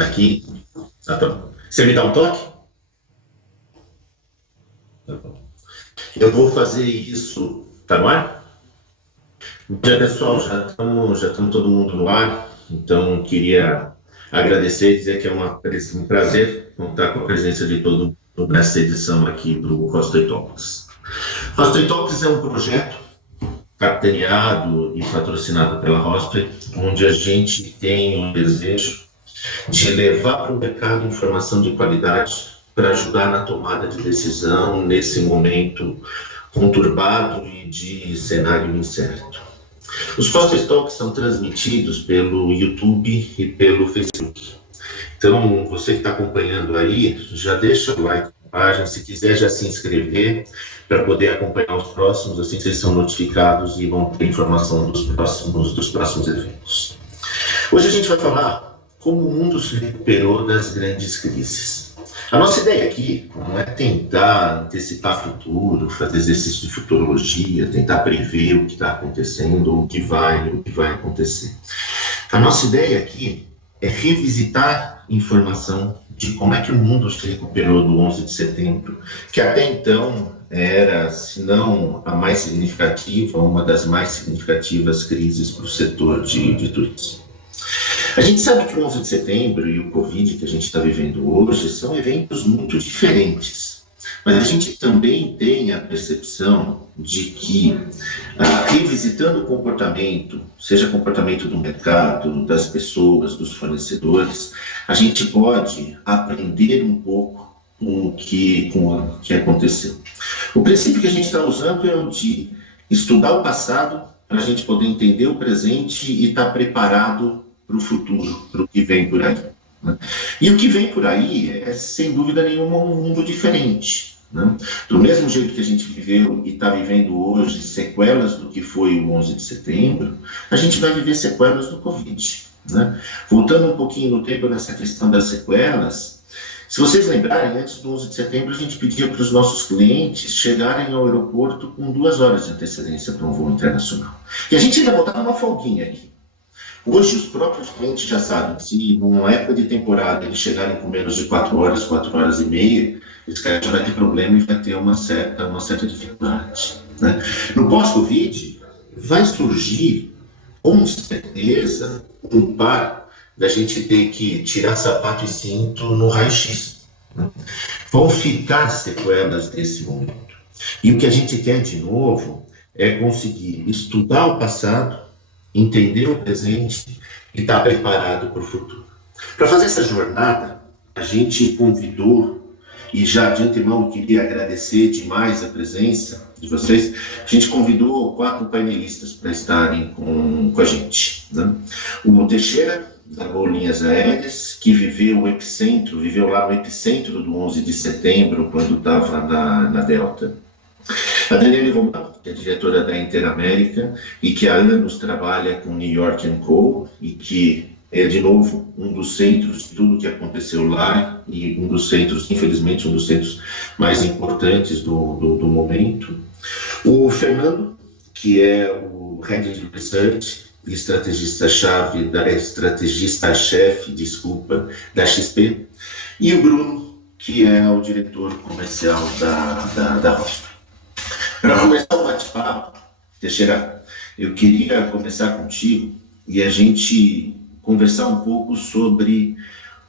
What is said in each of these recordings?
aqui. Ah, tá bom. Você me dá um toque? Tá bom. Eu vou fazer isso. Tá no ar? Bom dia, pessoal. Já estamos todo mundo no ar. Então, queria agradecer e dizer que é um prazer contar com a presença de todo mundo nessa edição aqui do Rostoi Talks. Rostoi Talks é um projeto capitaneado e patrocinado pela Rostoi, onde a gente tem um desejo de levar para o mercado informação de qualidade para ajudar na tomada de decisão nesse momento conturbado e de cenário incerto. Os Rostoi Talks são transmitidos pelo YouTube e pelo Facebook. Então, você que está acompanhando aí, já deixa o like na página, se quiser já se inscrever para poder acompanhar os próximos, assim vocês são notificados e vão ter informação dos próximos eventos. Hoje a gente vai falar como o mundo se recuperou das grandes crises. A nossa ideia aqui não é tentar antecipar o futuro, fazer exercício de futurologia, tentar prever o que está acontecendo ou o que vai acontecer. A nossa ideia aqui é revisitar informação de como é que o mundo se recuperou do 11 de setembro, que até então era, se não a mais significativa, uma das mais significativas crises para o setor de turismo. A gente sabe que o 11 de setembro e o Covid que a gente está vivendo hoje são eventos muito diferentes, mas a gente também tem a percepção de que, revisitando o comportamento, seja comportamento do mercado, das pessoas, dos fornecedores, a gente pode aprender um pouco com o que aconteceu. O princípio que a gente está usando é o de estudar o passado para a gente poder entender o presente e estar preparado para o futuro, para o que vem por aí. Né? E o que vem por aí é, sem dúvida nenhuma, um mundo diferente. Né? Do mesmo jeito que a gente viveu e está vivendo hoje sequelas do que foi o 11 de setembro, a gente vai viver sequelas do Covid. Né? Voltando um pouquinho no tempo nessa questão das sequelas, se vocês lembrarem, antes do 11 de setembro, a gente pedia para os nossos clientes chegarem ao aeroporto com 2 horas de antecedência para um voo internacional. E a gente ainda botava uma folguinha aqui. Hoje, os próprios clientes já sabem que se numa época de temporada eles chegarem com menos de 4 horas e meia, esse cara já vai ter problema e vai ter uma certa dificuldade. Né? No pós-Covid, vai surgir, com certeza, um par da gente ter que tirar sapato e cinto no raio-x. Né? Vão ficar sequelas desse momento. E o que a gente quer, de novo, é conseguir estudar o passado, entender o presente e estar preparado para o futuro. Para fazer essa jornada, a gente convidou, e já de antemão eu queria agradecer demais a presença de vocês, a gente convidou 4 painelistas para estarem com a gente. Né? O Mo Teixeira, da Gol Linhas Aéreas, que viveu lá no epicentro do 11 de setembro, quando estava na Delta. A Daniele Romano, que é diretora da Interamérica e que há anos trabalha com New York & Co. e que é, de novo, um dos centros de tudo que aconteceu lá e um dos centros, infelizmente, um dos centros mais importantes do momento. O Fernando, que é o Head of Research e estrategista-chefe da XP, e o Bruno, que é o diretor comercial da Rostoi. Para começar o bate-papo, Teixeira, eu queria começar contigo e a gente conversar um pouco sobre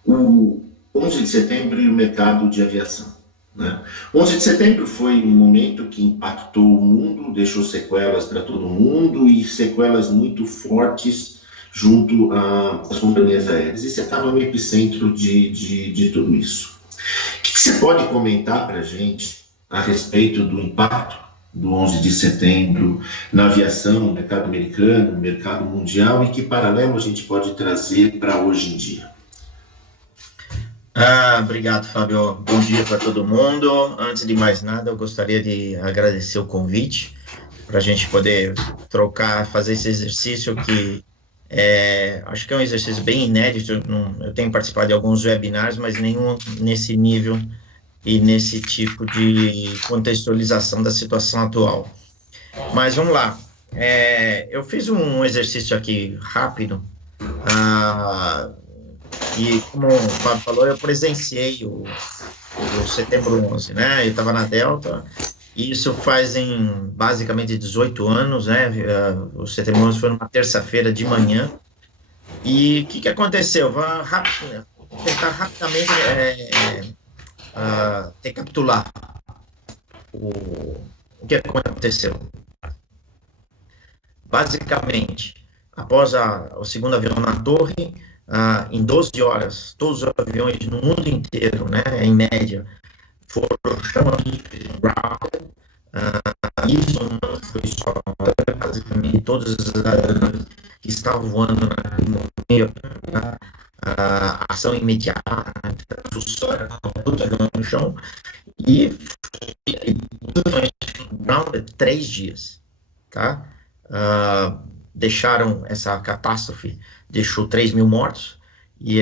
o 11 de setembro e o mercado de aviação. Né? 11 de setembro foi um momento que impactou o mundo, deixou sequelas para todo mundo e sequelas muito fortes junto às companhias aéreas. E você estava no epicentro de tudo isso. O que você pode comentar para a gente a respeito do impacto do 11 de setembro na aviação, no mercado americano, no mercado mundial, e que paralelo a gente pode trazer para hoje em dia? Obrigado, Fábio. Bom dia para todo mundo. Antes de mais nada, eu gostaria de agradecer o convite para a gente poder fazer esse exercício que acho que é um exercício bem inédito. Eu tenho participado de alguns webinars, mas nenhum nesse nível e nesse tipo de contextualização da situação atual. Mas vamos lá. Eu fiz um exercício aqui rápido E como o Fábio falou, eu presenciei o Setembro 11, né? Eu estava na Delta, e isso fazem basicamente 18 anos, né? O Setembro 11 foi numa terça-feira de manhã. E o que aconteceu? Tentar rapidamente recapitular o que aconteceu. Basicamente, após o segundo avião na torre, em 12 horas, todos os aviões no mundo inteiro, né, em média, foram chamados de grounded. Isso não foi só, basicamente, todas as aeronaves que estavam voando naquele momento, ação imediata, no chão, e grounded 3 dias, tá? Deixaram essa catástrofe, deixou 3 mil mortos, e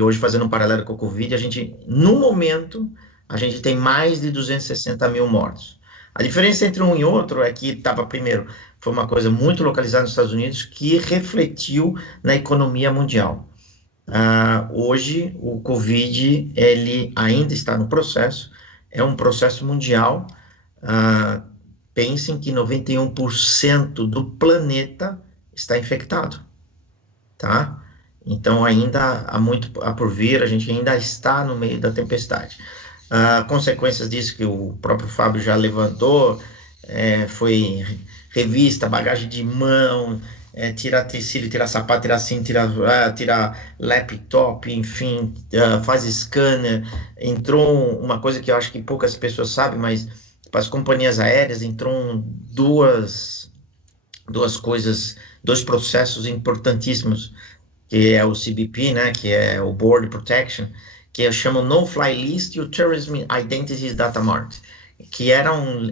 hoje, fazendo um paralelo com o Covid, no momento, a gente tem mais de 260 mil mortos. A diferença entre um e outro é que primeiro, foi uma coisa muito localizada nos Estados Unidos, que refletiu na economia mundial. Hoje, o Covid, ele ainda está no processo, é um processo mundial. Pensem que 91% do planeta está infectado, tá? Então, ainda há muito a por vir, a gente ainda está no meio da tempestade. Consequências disso que o próprio Fábio já levantou, foi revista, bagagem de mão, tirar tecido, tirar sapato, tirar cinto, tirar laptop, enfim, faz scanner. Entrou uma coisa que eu acho que poucas pessoas sabem, mas para as companhias aéreas entrou dois processos importantíssimos, que é o CBP, né, que é o Board Protection, que eu chamo No-Fly List e o Terrorism Identities Data Mart, que eram,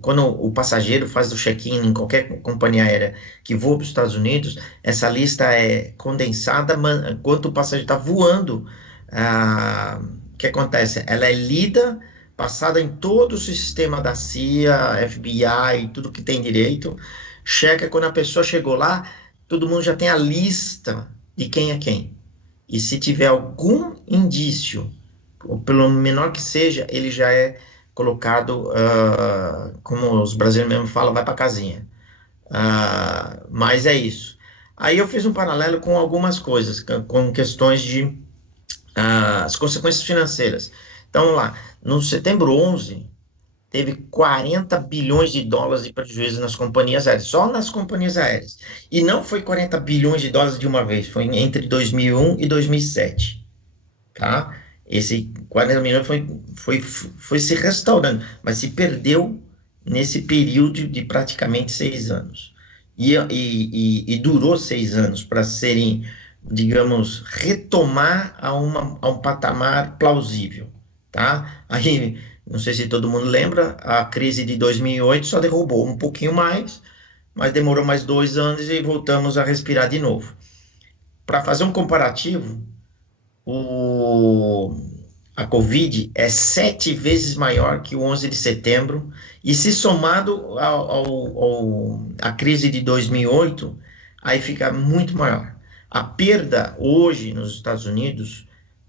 quando o passageiro faz o check-in em qualquer companhia aérea que voa para os Estados Unidos, essa lista é condensada enquanto o passageiro está voando. O que acontece? Ela é lida, passada em todo o sistema da CIA, FBI, tudo que tem direito, checa quando a pessoa chegou lá, todo mundo já tem a lista de quem é quem. E se tiver algum indício, pelo menor que seja, ele já é colocado, como os brasileiros mesmo falam, vai para casinha. Mas é isso. Aí eu fiz um paralelo com algumas coisas, com questões de as consequências financeiras. Então, vamos lá. No setembro 11, teve 40 bilhões de dólares de prejuízo nas companhias aéreas, só nas companhias aéreas. E não foi 40 bilhões de dólares de uma vez, foi entre 2001 e 2007, tá? Esse 40 milhões foi se restaurando, mas se perdeu nesse período de praticamente 6 anos. E durou 6 anos para serem, digamos, retomar a um patamar plausível, tá? Aí, não sei se todo mundo lembra, a crise de 2008 só derrubou um pouquinho mais, mas demorou mais 2 anos e voltamos a respirar de novo. Para fazer um comparativo, a Covid é 7 vezes maior que o 11 de setembro, e se somado à crise de 2008, aí fica muito maior. A perda hoje nos Estados Unidos,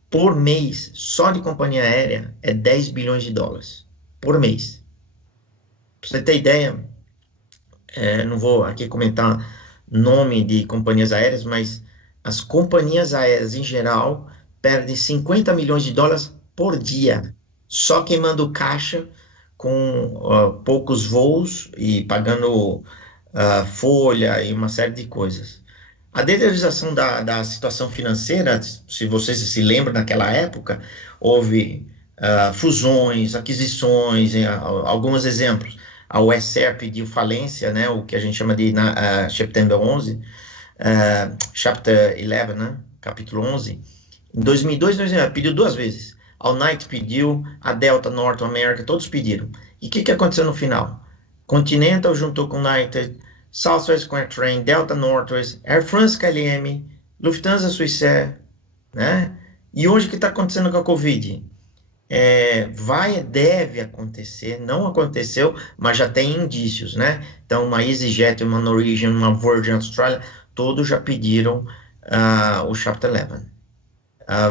por mês, só de companhia aérea, é 10 bilhões de dólares, por mês. Para você ter ideia, não vou aqui comentar nome de companhias aéreas, mas as companhias aéreas, em geral, perdem 50 milhões de dólares por dia, só queimando caixa com poucos voos e pagando folha e uma série de coisas. A deterioração da situação financeira, se vocês se lembram, naquela época, houve fusões, aquisições, alguns exemplos. A West Air pediu falência, né, o que a gente chama de September 11, Chapter 11, né, capítulo 11. Em 2002, pediu 2 vezes. A United pediu, a Delta, North America, todos pediram. E o que aconteceu no final? Continental juntou com United, Southwest com AirTran, Delta Northwest, Air France KLM, Lufthansa Swissair, né? E hoje o que está acontecendo com a Covid? Deve acontecer, não aconteceu, mas já tem indícios, né? Então, uma EasyJet, uma Norwegian, uma Virgin Australia, todos já pediram o Chapter 11.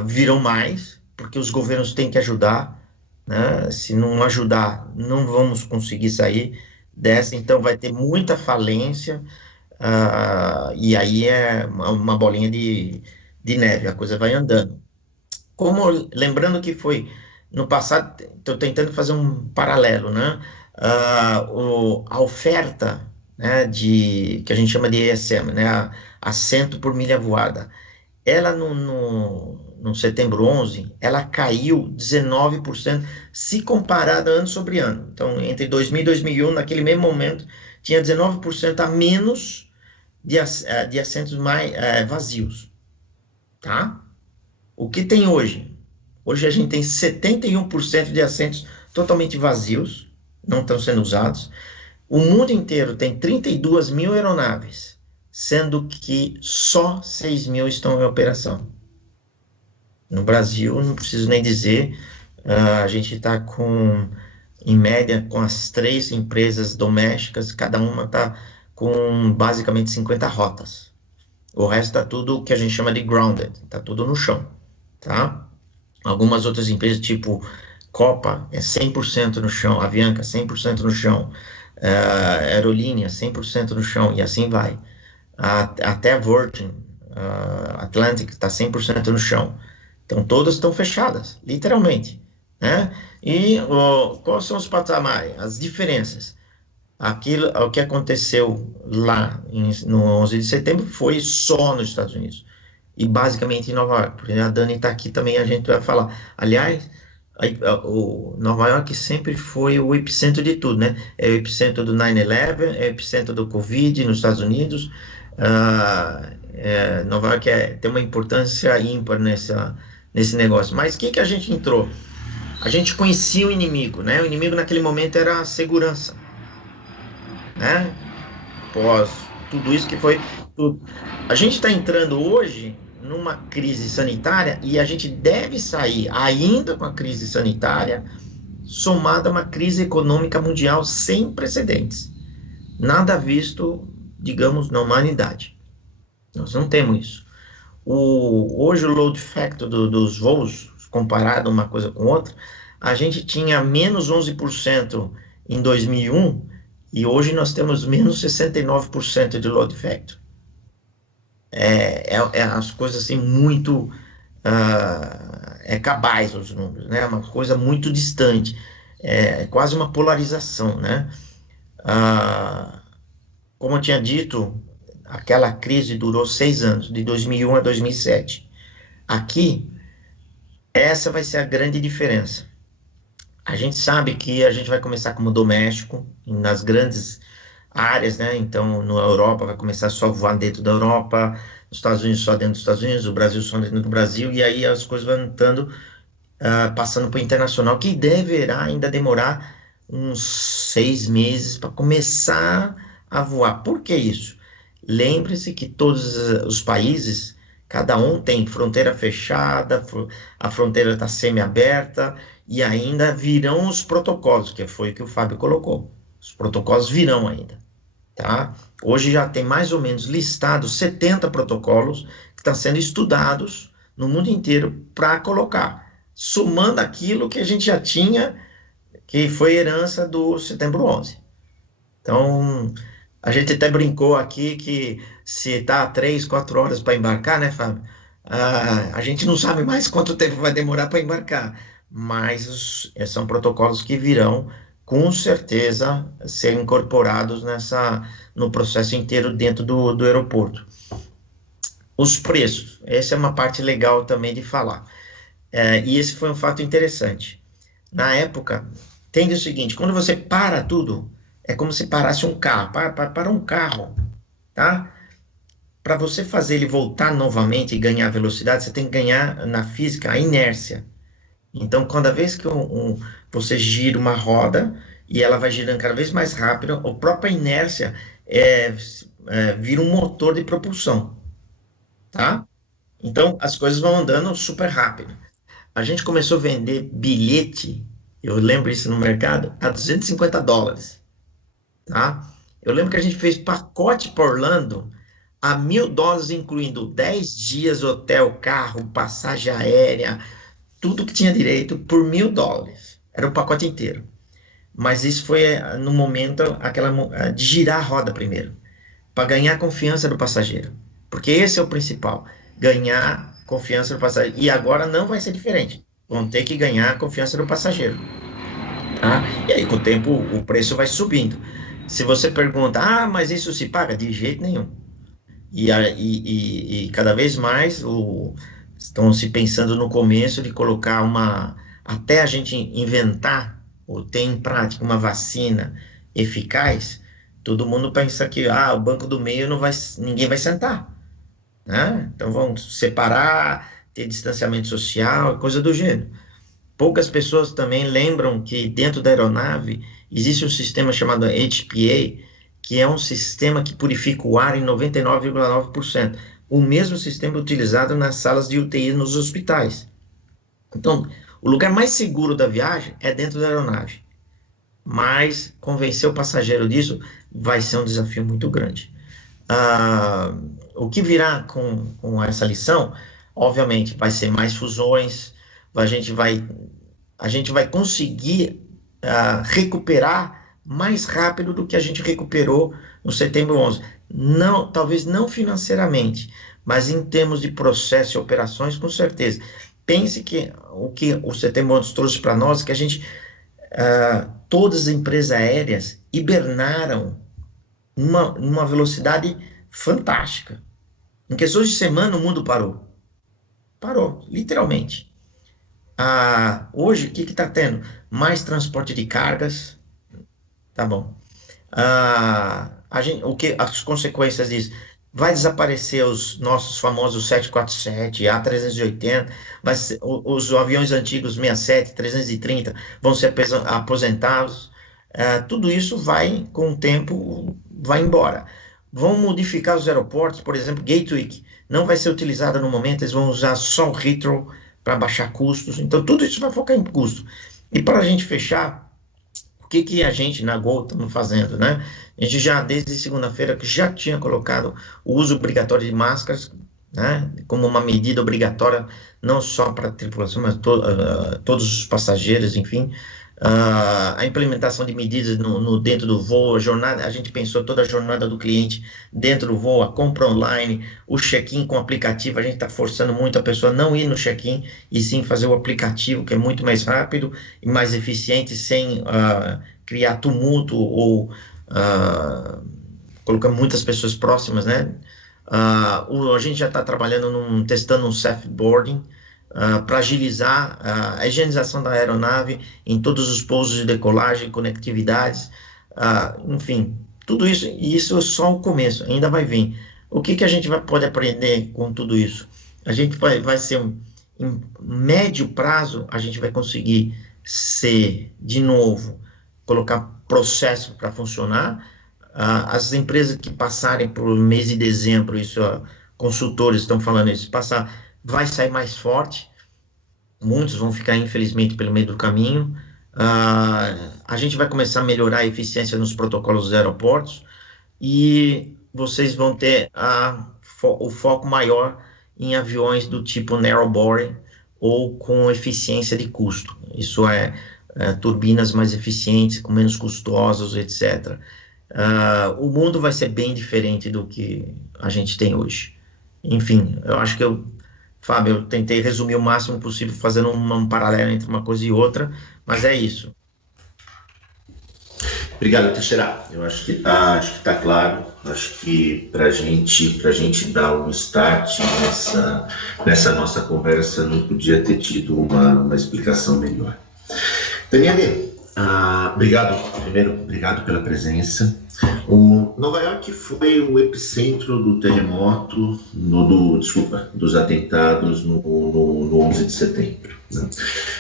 virão mais, porque os governos têm que ajudar, né? Se não ajudar, não vamos conseguir sair dessa, então vai ter muita falência, e aí é uma bolinha de neve, a coisa vai andando. Lembrando que foi no passado, estou tentando fazer um paralelo, né? A oferta, né, que a gente chama de ESM, né? Assento por milha voada, ela no setembro 11, ela caiu 19% se comparada ano sobre ano. Então, entre 2000 e 2001, naquele mesmo momento, tinha 19% a menos de assentos mais vazios, tá? O que tem hoje? Hoje a gente tem 71% de assentos totalmente vazios, não estão sendo usados. O mundo inteiro tem 32 mil aeronaves, sendo que só 6 mil estão em operação. No Brasil, não preciso nem dizer, a gente está em média, com as 3 empresas domésticas, cada uma está com basicamente 50 rotas. O resto está tudo o que a gente chama de grounded, está tudo no chão, tá? Algumas outras empresas, tipo Copa, é 100% no chão, Avianca, 100% no chão, Aerolínea, 100% no chão, e assim vai. Até a Virgin Atlantic está 100% no chão. Então, todas estão fechadas, literalmente, né? E quais são os patamares, as diferenças? O que aconteceu lá no 11 de setembro foi só nos Estados Unidos. E basicamente em Nova York, porque a Dani está aqui também, a gente vai falar. Aliás, Nova York sempre foi o epicentro de tudo, né? É o epicentro do 9/11, é o epicentro do Covid nos Estados Unidos. Nova York tem uma importância ímpar nesse negócio. Mas o que a gente entrou? A gente conhecia o inimigo, né? O inimigo naquele momento era a segurança, né? Após tudo isso que foi tudo. A gente está entrando hoje numa crise sanitária e a gente deve sair ainda com a crise sanitária somada a uma crise econômica mundial sem precedentes. Nada visto, digamos, na humanidade. Nós não temos isso. Hoje o load factor dos voos, comparado uma coisa com outra, a gente tinha menos 11% em 2001 e hoje nós temos menos 69% de load factor. As coisas assim muito cabais os números, né? Uma coisa muito distante, quase uma polarização, né? Como eu tinha dito, aquela crise durou 6 anos, de 2001 a 2007. Aqui, essa vai ser a grande diferença. A gente sabe que a gente vai começar como doméstico, nas grandes áreas, né? Então, na Europa vai começar só a voar dentro da Europa, nos Estados Unidos só dentro dos Estados Unidos, o Brasil só dentro do Brasil, e aí as coisas vão passando para o internacional, que deverá ainda demorar uns 6 meses para começar a voar. Por que isso? Lembre-se que todos os países, cada um tem fronteira fechada, a fronteira está semi-aberta, e ainda virão os protocolos, que foi o que o Fábio colocou. Os protocolos virão ainda, tá? Hoje já tem mais ou menos listados 70 protocolos que estão sendo estudados no mundo inteiro para colocar, somando aquilo que a gente já tinha, que foi herança do setembro 11. Então, a gente até brincou aqui que se está 3, 4 horas para embarcar, né, Fábio? A gente não sabe mais quanto tempo vai demorar para embarcar, mas são protocolos que virão com certeza ser incorporados no processo inteiro dentro do aeroporto. Os preços, essa é uma parte legal também de falar. E esse foi um fato interessante. Na época, tem o seguinte, quando você para tudo, é como se parasse um carro, para um carro, tá? Para você fazer ele voltar novamente e ganhar velocidade, você tem que ganhar na física a inércia. Então, cada vez que você gira uma roda e ela vai girando cada vez mais rápido, a própria inércia vira um motor de propulsão, tá? Então, as coisas vão andando super rápido. A gente começou a vender bilhete, eu lembro isso no mercado, a $250, tá? Eu lembro que a gente fez pacote para Orlando a $1.000, incluindo 10 dias, hotel, carro, passagem aérea, tudo que tinha direito por $1.000. Era o pacote inteiro. Mas isso foi no momento de girar a roda primeiro, para ganhar a confiança do passageiro. Porque esse é o principal, ganhar confiança do passageiro. E agora não vai ser diferente. Vão ter que ganhar a confiança do passageiro. Tá? E aí, com o tempo, o preço vai subindo. Se você pergunta, mas isso se paga? De jeito nenhum. E cada vez mais estão se pensando no começo de colocar até a gente inventar ou ter em prática uma vacina eficaz, todo mundo pensa que o banco do meio ninguém vai sentar, né? Então vão separar, ter distanciamento social, coisa do gênero. Poucas pessoas também lembram que dentro da aeronave existe um sistema chamado HPA, que é um sistema que purifica o ar em 99,9%. O mesmo sistema utilizado nas salas de UTI nos hospitais. Então, o lugar mais seguro da viagem é dentro da aeronave. Mas convencer o passageiro disso vai ser um desafio muito grande. O que virá com essa lição, obviamente, vai ser mais fusões, a gente vai conseguir recuperar mais rápido do que a gente recuperou no setembro 11. Não, talvez não financeiramente, mas em termos de processo e operações, com certeza. Pense que o setembro 11 trouxe para nós, que todas as empresas aéreas hibernaram numa velocidade fantástica. Em questões de semana, o mundo parou. Parou, literalmente. Hoje, o que está tendo? Mais transporte de cargas. Tá bom. As consequências disso? Vai desaparecer os nossos famosos 747, A380, os aviões antigos 67, 330 vão ser aposentados. Tudo isso vai, com o tempo, vai embora. Vão modificar os aeroportos, por exemplo, Gatwick não vai ser utilizada no momento, eles vão usar só o Heathrow para baixar custos. Então, tudo isso vai focar em custo. E para a gente fechar, o que a gente na Gol estamos fazendo, né? A gente já, desde segunda-feira, já tinha colocado o uso obrigatório de máscaras, né? Como uma medida obrigatória, não só para a tripulação, mas todos os passageiros, enfim. A implementação de medidas dentro do voo, a gente pensou toda a jornada do cliente dentro do voo, a compra online, o check-in com o aplicativo, a gente está forçando muito a pessoa não ir no check-in e sim fazer o aplicativo, que é muito mais rápido e mais eficiente, sem criar tumulto ou colocar muitas pessoas próximas, né? A gente já está trabalhando testando um safe boarding, para agilizar a higienização da aeronave em todos os pousos de decolagem, conectividades, enfim, tudo isso, e isso é só o começo, ainda vai vir. O que a gente pode aprender com tudo isso? A gente vai ser, em médio prazo, a gente vai conseguir de novo, colocar processo para funcionar. As empresas que passarem por mês de dezembro, consultores estão falando isso, vai sair mais forte, muitos vão ficar, infelizmente, pelo meio do caminho. A gente vai começar a melhorar a eficiência nos protocolos dos aeroportos e vocês vão ter o foco maior em aviões do tipo narrow-body ou com eficiência de custo. Isso turbinas mais eficientes, com menos custosos, etc. O mundo vai ser bem diferente do que a gente tem hoje. Enfim, eu acho que Fábio, eu tentei resumir o máximo possível, fazendo um paralelo entre uma coisa e outra, mas é isso. Obrigado, Teixeira. Eu acho que tá claro. Acho que para gente dar um start nessa nossa conversa, não podia ter tido uma explicação melhor. Daniele, obrigado pela presença. Nova York foi o epicentro do terremoto, dos atentados no 11 de setembro. Né?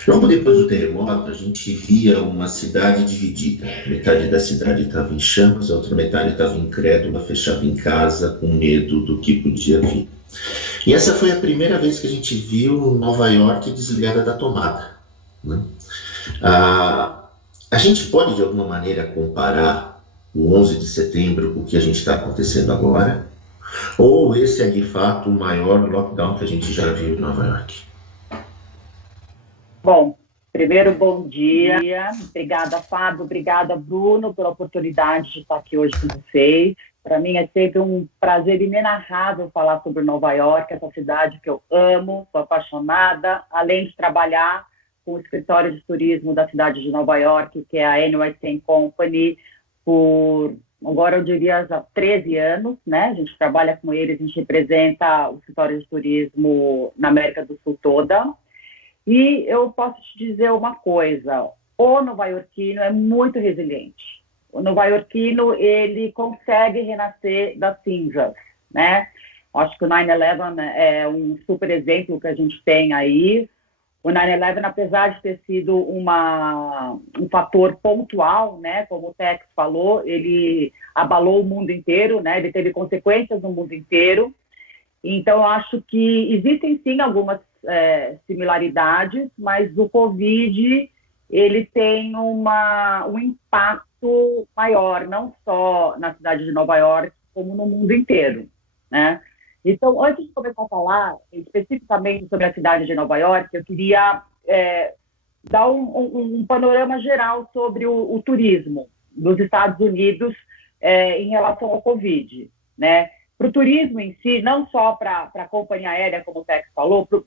Logo depois do terremoto, a gente via uma cidade dividida. Metade da cidade estava em chamas, a outra metade estava incrédula, fechada em casa, com medo do que podia vir. E essa foi a primeira vez que a gente viu Nova York desligada da tomada. Né? A gente pode, de alguma maneira, comparar o 11 de setembro com o que a gente está acontecendo agora? Ou esse é de fato o maior lockdown que a gente já viu em Nova York? Bom, primeiro, bom dia. Obrigada, Fábio. Obrigada, Bruno, pela oportunidade de estar aqui hoje com vocês. Para mim é sempre um prazer inenarrável falar sobre Nova York, essa cidade que eu amo, sou apaixonada, além de trabalhar com o escritório de turismo da cidade de Nova York, que é a NYC Company, por, agora eu diria, há 13 anos, né? A gente trabalha com eles, a gente representa o escritório de turismo na América do Sul toda. E eu posso te dizer uma coisa, o novaiorquino é muito resiliente. O novaiorquino, ele consegue renascer das cinzas, né? Acho que o 9/11 é um super exemplo que a gente tem aí. O 9/11, apesar de ter sido um fator pontual, né? Como o Tex falou, ele abalou o mundo inteiro, né? Ele teve consequências no mundo inteiro. Então, acho que existem, sim, algumas similaridades, mas o Covid, ele tem um impacto maior, não só na cidade de Nova York, como no mundo inteiro, né? Então, antes de começar a falar especificamente sobre a cidade de Nova York, eu queria dar um panorama geral sobre o turismo dos Estados Unidos em relação ao Covid, né? Para o turismo em si, não só para a companhia aérea, como o Tex falou, para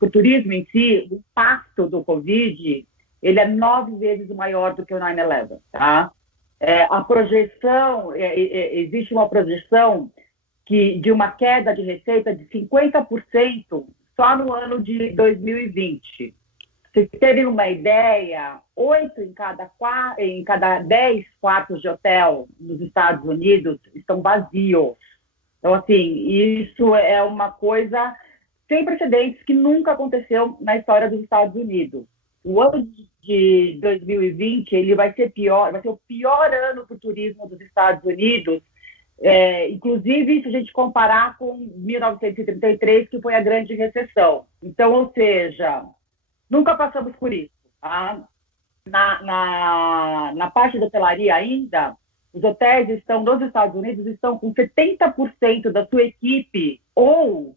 o turismo em si, o impacto do Covid, ele é 9 vezes maior do que o 9/11, tá? A projeção, existe uma projeção de uma queda de receita de 50% só no ano de 2020. Se terem uma ideia, 8 em cada 10 quartos de hotel nos Estados Unidos estão vazios. Então, assim, isso é uma coisa sem precedentes que nunca aconteceu na história dos Estados Unidos. O ano de 2020 ele vai ser o pior ano para o turismo dos Estados Unidos, inclusive se a gente comparar com 1933, que foi a grande recessão. Então, ou seja, nunca passamos por isso. Tá? Na parte da hotelaria ainda, os hotéis nos Estados Unidos estão com 70% da sua equipe ou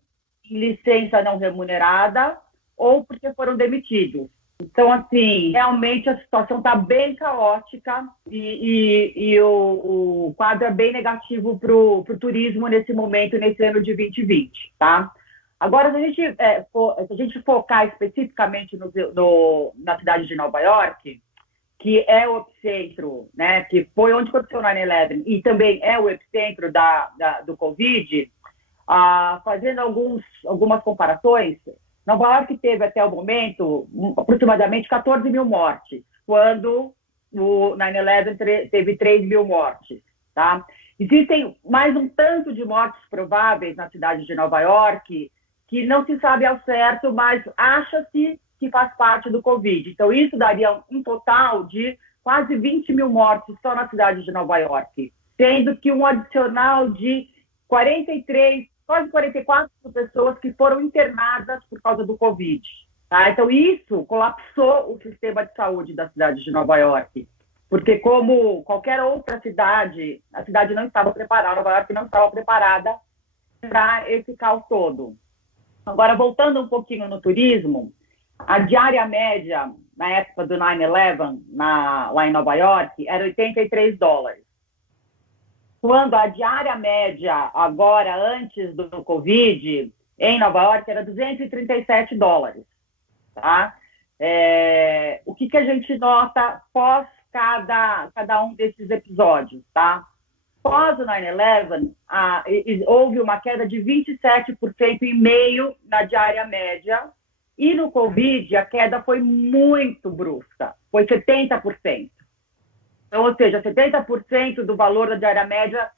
em licença não remunerada ou porque foram demitidos. Então, assim, realmente a situação está bem caótica e o quadro é bem negativo para o turismo nesse momento, nesse ano de 2020, tá? Agora, se a gente focar especificamente na cidade de Nova York, que é o epicentro, né, que foi onde aconteceu o 9/11 e também é o epicentro do Covid, fazendo algumas comparações, Nova York teve até o momento aproximadamente 14 mil mortes, quando o 9/11 teve 3 mil mortes. Tá? Existem mais um tanto de mortes prováveis na cidade de Nova York que não se sabe ao certo, mas acha-se que faz parte do Covid. Então, isso daria um total de quase 20 mil mortes só na cidade de Nova York, sendo que um adicional de 43, quase 44 pessoas que foram internadas por causa do Covid. Tá? Então, isso colapsou o sistema de saúde da cidade de Nova York, porque como qualquer outra cidade, a cidade não estava preparada, Nova York não estava preparada para esse caos todo. Agora, voltando um pouquinho no turismo, a diária média, na época do 9/11, lá em Nova York, era $83. Quando a diária média, agora, antes do Covid, em Nova York, era $237. Tá? O que a gente nota pós cada um desses episódios? Tá? Pós o 9/11, houve uma queda de 27,5% na diária média, e no Covid, a queda foi muito brusca, foi 70%. Então, ou seja, 70% do valor da diária média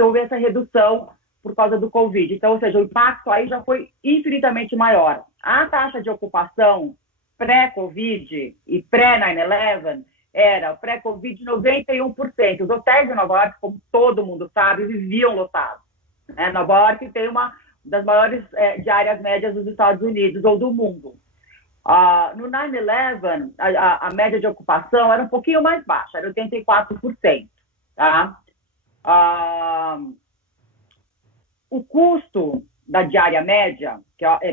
houve essa redução por causa do Covid. Então, ou seja, o impacto aí já foi infinitamente maior. A taxa de ocupação pré-Covid e pré-9/11 era, pré-Covid, 91%. Os hotéis de Nova York, como todo mundo sabe, viviam lotados. Nova York tem uma das maiores diárias médias dos Estados Unidos ou do mundo. No 9/11, a média de ocupação era um pouquinho mais baixa, era 84%. Tá? o custo da diária média,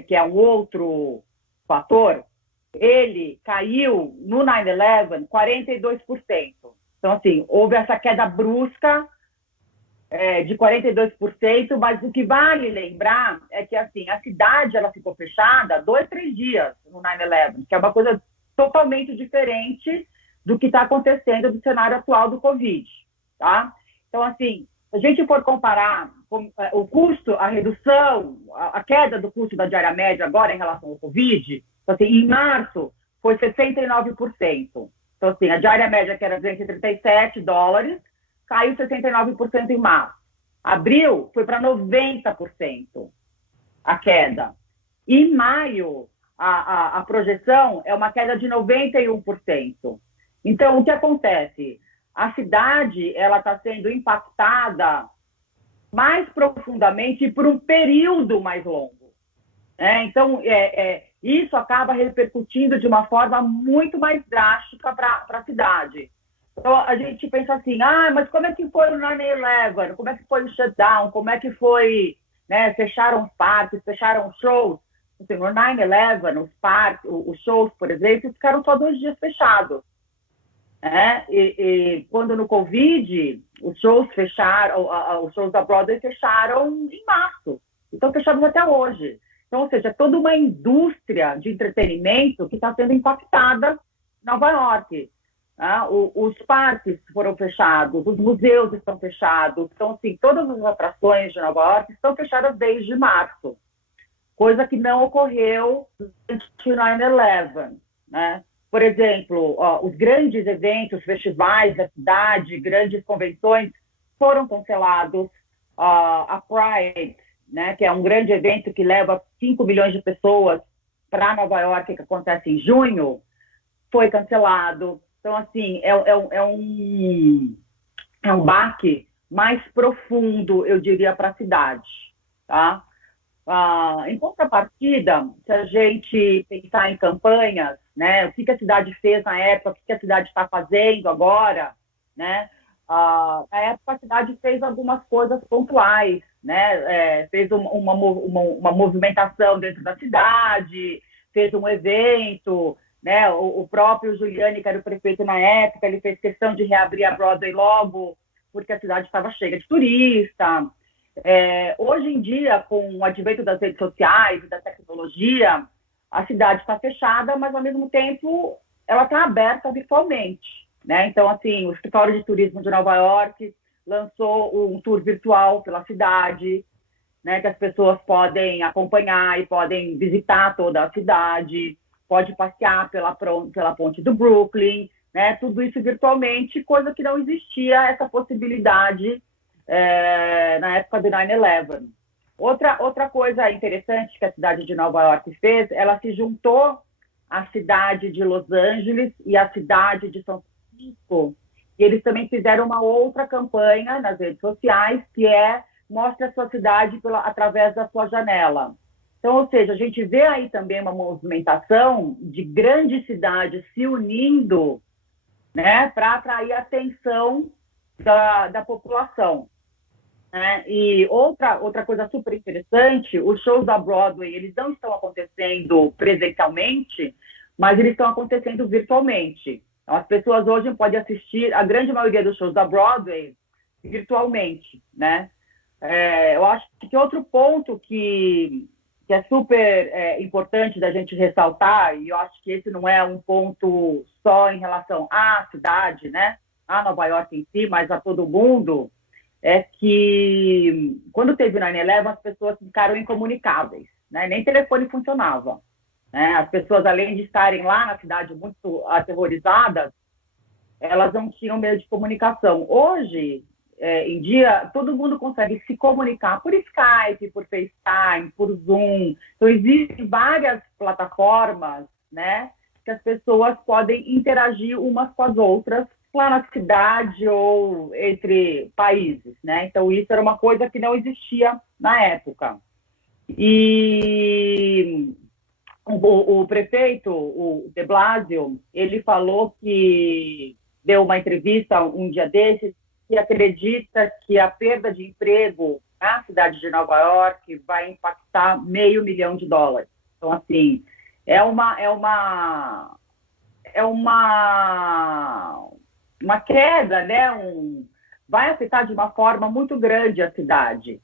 que é um outro fator, ele caiu no 9/11 42%. Então, assim, houve essa queda brusca de 42%, mas o que vale lembrar é que, assim, a cidade ela ficou fechada 2, 3 dias no 9/11, que é uma coisa totalmente diferente do que está acontecendo no cenário atual do Covid, tá? Então, assim, se a gente for comparar o custo, a redução, a queda do custo da diária média agora em relação ao Covid, então, assim, em março foi 69%. Então, assim, a diária média, que era $237, caiu 69% em março. Abril foi para 90% a queda. E em maio, a projeção é uma queda de 91%. Então, o que acontece? A cidade ela está sendo impactada mais profundamente e por um período mais longo. Então, isso acaba repercutindo de uma forma muito mais drástica para a cidade. Então, a gente pensa assim, mas como é que foi o 9/11? Como é que foi o shutdown? Como é que foi, né? Fecharam os parques, fecharam os shows. Assim, no 9/11, os parques, os shows, por exemplo, ficaram só 2 dias fechados. E quando no Covid, os shows fecharam, os shows da Broadway fecharam em março. Então, fechados até hoje. Então, ou seja, toda uma indústria de entretenimento que está sendo impactada em Nova York. Os parques foram fechados, os museus estão fechados. Então, assim, todas as atrações de Nova York estão fechadas desde março, coisa que não ocorreu durante o 9/11, né? Por exemplo, os grandes eventos, festivais da cidade, grandes convenções foram cancelados. A Pride, né, que é um grande evento que leva 5 milhões de pessoas para Nova York, que acontece em junho, foi cancelado. Então, assim, é um baque mais profundo, eu diria, para a cidade, tá? Em contrapartida, se a gente pensar em campanhas, né, o que a cidade fez na época, o que a cidade está fazendo agora, né? Na época, a cidade fez algumas coisas pontuais, né? Fez uma movimentação dentro da cidade, fez um evento, né? O próprio Giuliani, que era o prefeito na época, ele fez questão de reabrir a Broadway logo, porque a cidade estava cheia de turista. Hoje em dia, com o advento das redes sociais e da tecnologia, a cidade está fechada, mas, ao mesmo tempo, ela está aberta virtualmente, né? Então, assim, o Escritório de Turismo de Nova York lançou um tour virtual pela cidade, né, que as pessoas podem acompanhar e podem visitar toda a cidade, pode passear pela ponte do Brooklyn, né? Tudo isso virtualmente, coisa que não existia essa possibilidade na época do 9/11. Outra coisa interessante que a cidade de Nova York fez, ela se juntou à cidade de Los Angeles e à cidade de São Francisco, e eles também fizeram uma outra campanha nas redes sociais, que é Mostre a sua cidade através da sua janela. Então, ou seja, a gente vê aí também uma movimentação de grandes cidades se unindo, né, para atrair a atenção da população. E outra coisa super interessante, os shows da Broadway, eles não estão acontecendo presencialmente, mas eles estão acontecendo virtualmente. Então, as pessoas hoje podem assistir a grande maioria dos shows da Broadway virtualmente, né? Eu acho que outro ponto que é super importante da gente ressaltar, e eu acho que esse não é um ponto só em relação à cidade, né? A Nova York em si, mas a todo mundo, é que quando teve o 9/11, as pessoas ficaram incomunicáveis, né? Nem telefone funcionava, né? As pessoas, além de estarem lá na cidade muito aterrorizadas, elas não tinham meio de comunicação. Hoje, em dia, todo mundo consegue se comunicar por Skype, por FaceTime, por Zoom. Então, existem várias plataformas, né, que as pessoas podem interagir umas com as outras lá na cidade ou entre países, né? Então, isso era uma coisa que não existia na época. E o prefeito, o de Blasio, ele falou que deu uma entrevista um dia desses, que acredita que a perda de emprego na cidade de Nova York vai impactar $500 milhão. Então, assim, é uma queda, né? Vai afetar de uma forma muito grande a cidade.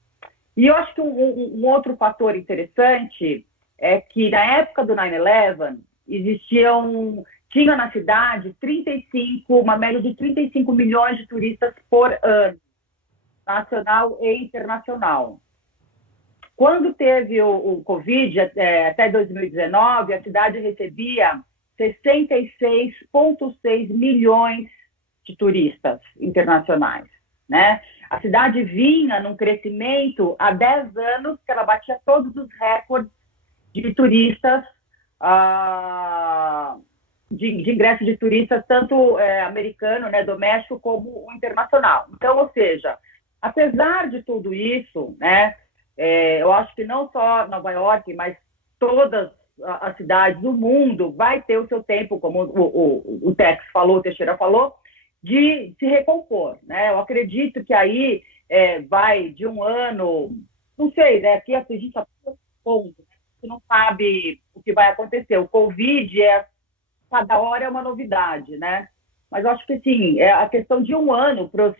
E eu acho que um outro fator interessante é que na época do 9/11 tinha na cidade uma média de 35 milhões de turistas por ano, nacional e internacional. Quando teve o Covid, até 2019, a cidade recebia 66,6 milhões de turistas internacionais, né? A cidade vinha num crescimento há 10 anos que ela batia todos os recordes de turistas, de ingresso de turistas, tanto americano, né, doméstico, como o internacional. Então, ou seja, apesar de tudo isso, né, eu acho que não só Nova York, mas todas as cidades do mundo vai ter o seu tempo, como o Tex falou, o Teixeira falou, de se recompor, né? Eu acredito que aí vai de um ano, não sei, né? Aqui a gente está ponto, você não sabe o que vai acontecer. O Covid cada hora é uma novidade, né? Mas eu acho que sim, é a questão de um ano para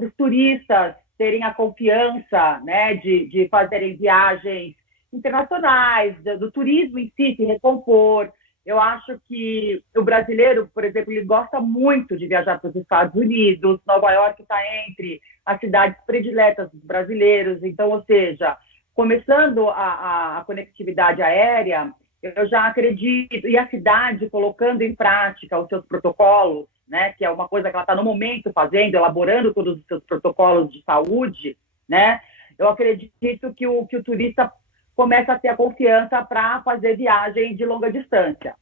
os turistas terem a confiança, né, de fazerem viagens internacionais, do turismo em si se recompor. Eu acho que o brasileiro, por exemplo, ele gosta muito de viajar para os Estados Unidos. Nova York está entre as cidades prediletas dos brasileiros. Então, ou seja, começando a conectividade aérea, eu já acredito, e a cidade colocando em prática os seus protocolos, né, que é uma coisa que ela está no momento fazendo, elaborando todos os seus protocolos de saúde, né, eu acredito que o turista começa a ter a confiança para fazer viagem de longa distância.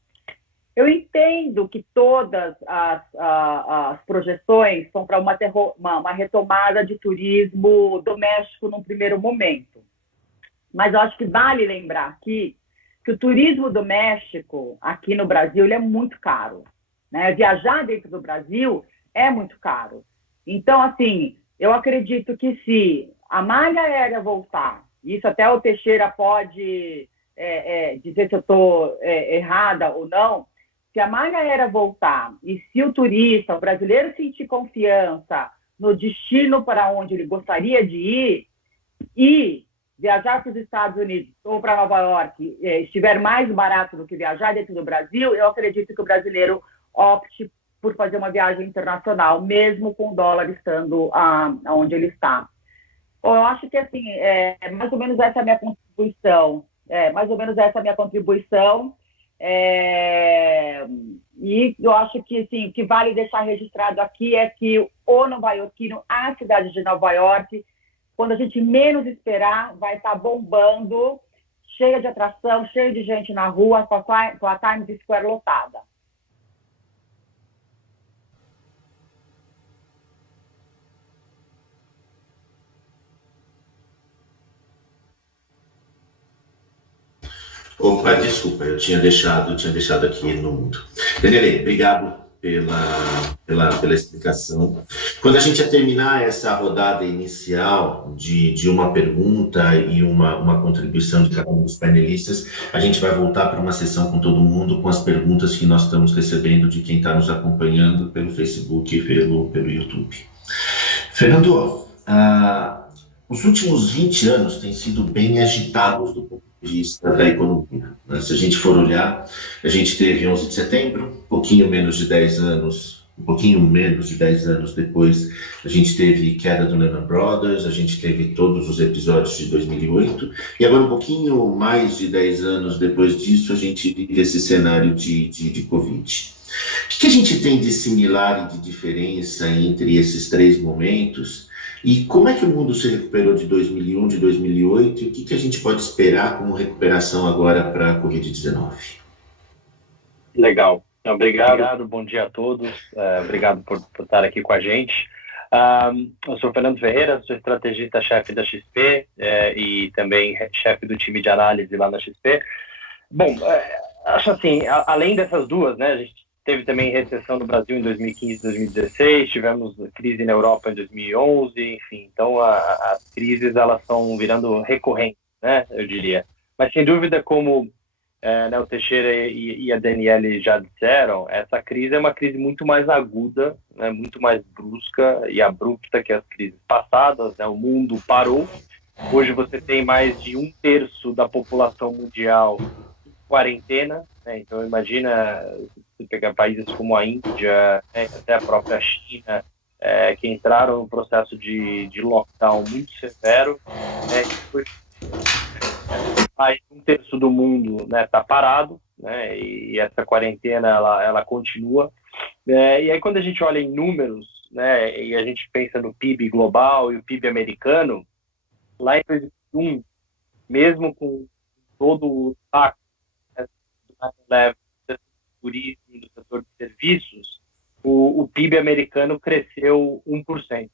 Eu entendo que todas as projeções são para uma retomada de turismo doméstico num primeiro momento. Mas eu acho que vale lembrar aqui que o turismo doméstico aqui no Brasil ele é muito caro, né? Viajar dentro do Brasil é muito caro. Então, assim, eu acredito que se a malha aérea voltar, isso até o Teixeira pode dizer se eu estou errada ou não, se a malha aérea voltar e se o turista, o brasileiro sentir confiança no destino para onde ele gostaria de ir e viajar para os Estados Unidos ou para Nova York estiver mais barato do que viajar dentro do Brasil, eu acredito que o brasileiro opte por fazer uma viagem internacional, mesmo com o dólar estando onde ele está. Bom, eu acho que, assim, mais ou menos essa é a minha contribuição. E eu acho que, assim, o que vale deixar registrado aqui é que o novaiorquino, a cidade de Nova York, quando a gente menos esperar, vai estar bombando, cheia de atração, cheia de gente na rua, com a Times Square lotada. Opa, desculpa, eu tinha deixado aqui no mudo. Daniele, obrigado pela explicação. Quando a gente ia terminar essa rodada inicial de uma pergunta e uma contribuição de cada um dos painelistas, a gente vai voltar para uma sessão com todo mundo, com as perguntas que nós estamos recebendo de quem está nos acompanhando pelo Facebook e pelo YouTube. Fernando, os últimos 20 anos têm sido bem agitados do ponto de vista da economia, né? Se a gente for olhar, a gente teve 11 de setembro, um pouquinho menos de 10 anos depois, a gente teve queda do Lehman Brothers, a gente teve todos os episódios de 2008, e agora um pouquinho mais de 10 anos depois disso, a gente vive esse cenário de Covid. O que a gente tem de similar e de diferença entre esses três momentos? E como é que o mundo se recuperou de 2001, de 2008, e o que a gente pode esperar como recuperação agora para a Covid-19? Legal. Obrigado, bom dia a todos. Obrigado por estar aqui com a gente. Eu sou Fernando Ferreira, sou estrategista-chefe da XP e também chefe do time de análise lá na XP. Bom, acho assim, além dessas duas, né, a gente teve também recessão no Brasil em 2015, 2016, tivemos crise na Europa em 2011, enfim. Então, as crises, elas estão virando recorrentes, né, eu diria. Mas, sem dúvida, como né, o Teixeira e a Daniele já disseram, essa crise é uma crise muito mais aguda, né, muito mais brusca e abrupta que as crises passadas, né? O mundo parou. Hoje você tem mais de 1/3 da população mundial em quarentena, né? Então imagina você pegar países como a Índia, né, até a própria China, que entraram no processo de lockdown muito severo, né? Depois, mais 1/3 do mundo está parado, né? E essa quarentena ela continua. E aí quando a gente olha em números, né, e a gente pensa no PIB global e o PIB americano, lá em 2001, mesmo com todo o impacto, né, do setor de turismo, do setor de serviços, o PIB americano cresceu 1%.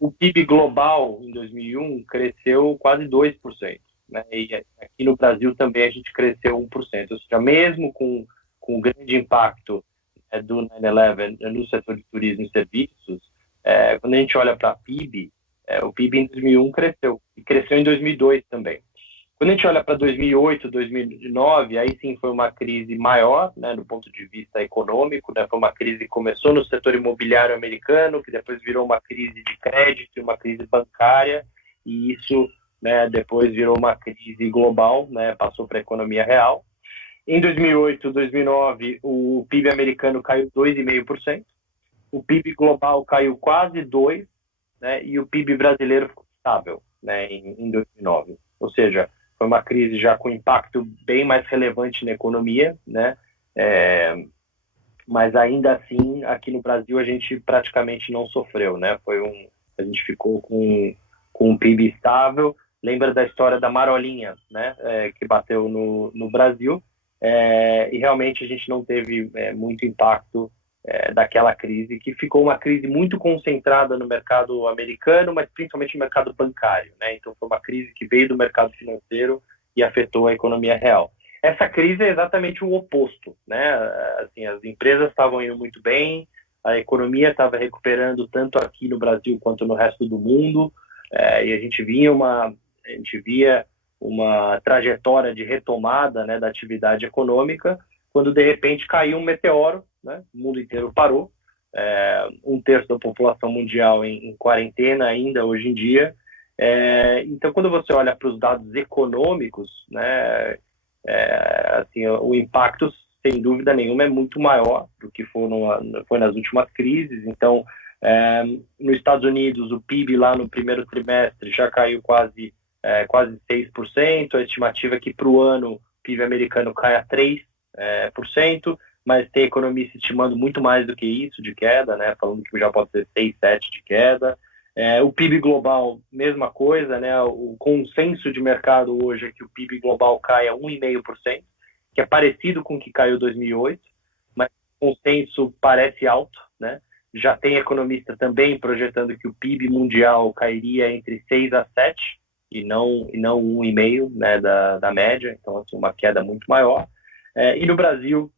O PIB global em 2001 cresceu quase 2%. Né? E aqui no Brasil também a gente cresceu 1%. Ou seja, mesmo com o grande impacto do 9/11 no setor de turismo e serviços, quando a gente olha para PIB, o PIB em 2001 cresceu, e cresceu em 2002 também. Quando a gente olha para 2008, 2009, aí sim foi uma crise maior, né, do ponto de vista econômico, né, foi uma crise que começou no setor imobiliário americano, que depois virou uma crise de crédito e uma crise bancária, e isso, né, depois virou uma crise global, né, passou para a economia real. Em 2008, 2009, o PIB americano caiu 2,5%, o PIB global caiu quase 2%, né, e o PIB brasileiro ficou estável, né, em 2009. Ou seja, foi uma crise já com impacto bem mais relevante na economia, né, mas ainda assim, aqui no Brasil, a gente praticamente não sofreu, né, a gente ficou com um PIB estável. Lembra da história da marolinha, né, que bateu no Brasil, e realmente a gente não teve muito impacto daquela crise, que ficou uma crise muito concentrada no mercado americano, mas principalmente no mercado bancário, né? Então foi uma crise que veio do mercado financeiro e afetou a economia real. Essa crise é exatamente o oposto, né? Assim, as empresas estavam indo muito bem, a economia estava recuperando tanto aqui no Brasil quanto no resto do mundo, e a gente via uma trajetória de retomada, né, da atividade econômica, quando de repente caiu um meteoro, né, o mundo inteiro parou, 1/3 da população mundial em quarentena ainda hoje em dia. Então, quando você olha para os dados econômicos, né, assim, o impacto, sem dúvida nenhuma, é muito maior do que foi nas últimas crises. Então, nos Estados Unidos, o PIB lá no primeiro trimestre já caiu quase 6%, a estimativa é que para o ano o PIB americano caia 3%, mas tem economista estimando muito mais do que isso de queda, né, falando que já pode ser 6, 7% de queda. O PIB global, mesma coisa, né, o consenso de mercado hoje é que o PIB global caia 1,5%, que é parecido com o que caiu em 2008, mas o consenso parece alto, né? Já tem economista também projetando que o PIB mundial cairia entre 6 a 7%, e não 1,5%, né, da média, então assim, uma queda muito maior. E no Brasil,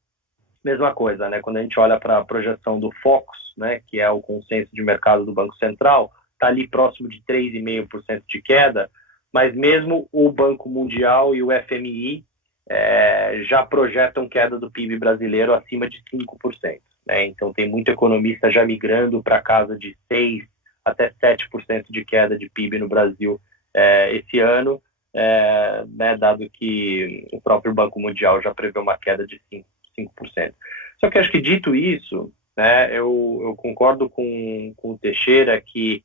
mesma coisa, né? Quando a gente olha para a projeção do Focus, né, que é o consenso de mercado do Banco Central, está ali próximo de 3,5% de queda, mas mesmo o Banco Mundial e o FMI já projetam queda do PIB brasileiro acima de 5%. Né? Então tem muito economista já migrando para casa de 6% até 7% de queda de PIB no Brasil esse ano, né, dado que o próprio Banco Mundial já prevê uma queda de 5%. Só que acho que, dito isso, né, eu concordo com o Teixeira que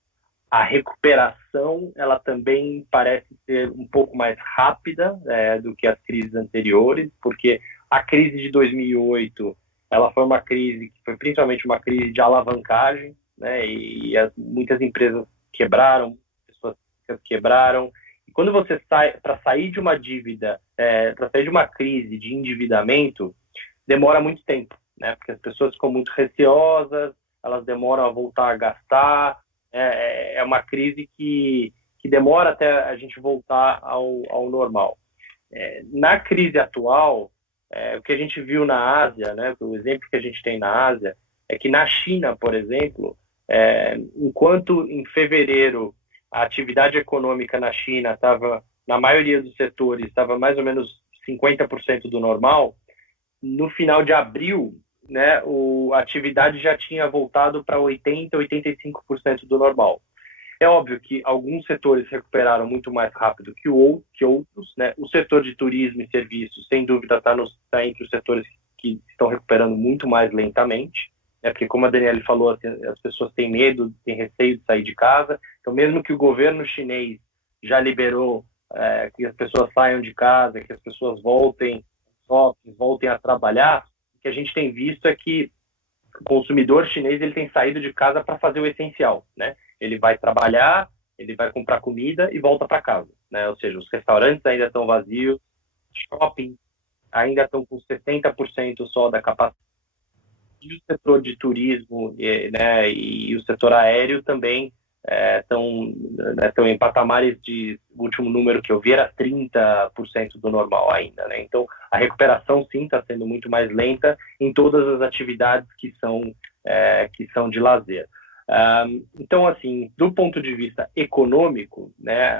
a recuperação ela também parece ser um pouco mais rápida do que as crises anteriores, porque a crise de 2008 ela foi uma crise que foi principalmente uma crise de alavancagem, né, e muitas empresas quebraram, pessoas quebraram. E quando você para sair de uma dívida, para sair de uma crise de endividamento, demora muito tempo, né? Porque as pessoas ficam muito receosas, elas demoram a voltar a gastar. É uma crise que demora até a gente voltar ao normal. Na crise atual, o que a gente viu na Ásia, né, o exemplo que a gente tem na Ásia, é que na China, por exemplo, enquanto em fevereiro a atividade econômica na China estava, na maioria dos setores, estava mais ou menos 50% do normal, no final de abril, né, a atividade já tinha voltado para 80%, 85% do normal. É óbvio que alguns setores recuperaram muito mais rápido que outros, né? O setor de turismo e serviços, sem dúvida, está entre os setores que estão recuperando muito mais lentamente, né? Porque, como a Daniele falou, as pessoas têm medo, têm receio de sair de casa. Então, mesmo que o governo chinês já liberou que as pessoas saiam de casa, que as pessoas voltem a trabalhar, o que a gente tem visto é que o consumidor chinês ele tem saído de casa para fazer o essencial, né? Ele vai trabalhar, ele vai comprar comida e volta para casa, né? Ou seja, os restaurantes ainda estão vazios, shopping ainda estão com 70% só da capacidade. E o setor de turismo, né, e o setor aéreo também estão em patamares de, o último número que eu vi era 30% do normal ainda, né? Então, a recuperação, sim, está sendo muito mais lenta em todas as atividades que são de lazer. Então, assim, do ponto de vista econômico, né,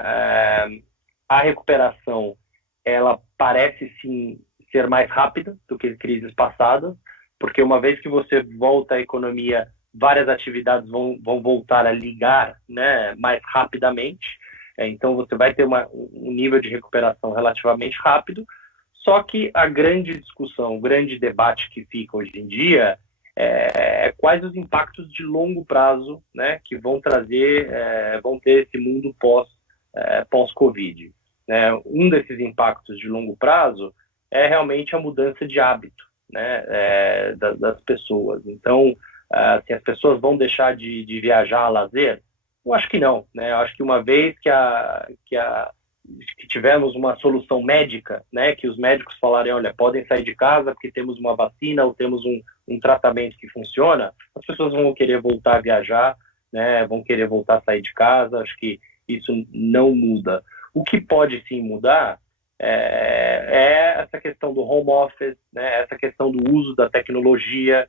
a recuperação, ela parece, sim, ser mais rápida do que crises passadas, porque uma vez que você volta à economia, várias atividades vão voltar a ligar, né, mais rapidamente. Então, você vai ter um nível de recuperação relativamente rápido. Só que a grande discussão, o grande debate que fica hoje em dia é quais os impactos de longo prazo, né, que vão ter esse mundo pós-Covid. Né? Um desses impactos de longo prazo é realmente a mudança de hábito, né, das pessoas. Então, se as pessoas vão deixar de viajar a lazer, eu acho que não, né? Eu acho que uma vez que tivemos uma solução médica, né, que os médicos falarem, olha, podem sair de casa porque temos uma vacina ou temos um tratamento que funciona, as pessoas vão querer voltar a viajar, né, vão querer voltar a sair de casa. Acho que isso não muda. O que pode sim mudar é essa questão do home office, né, essa questão do uso da tecnologia.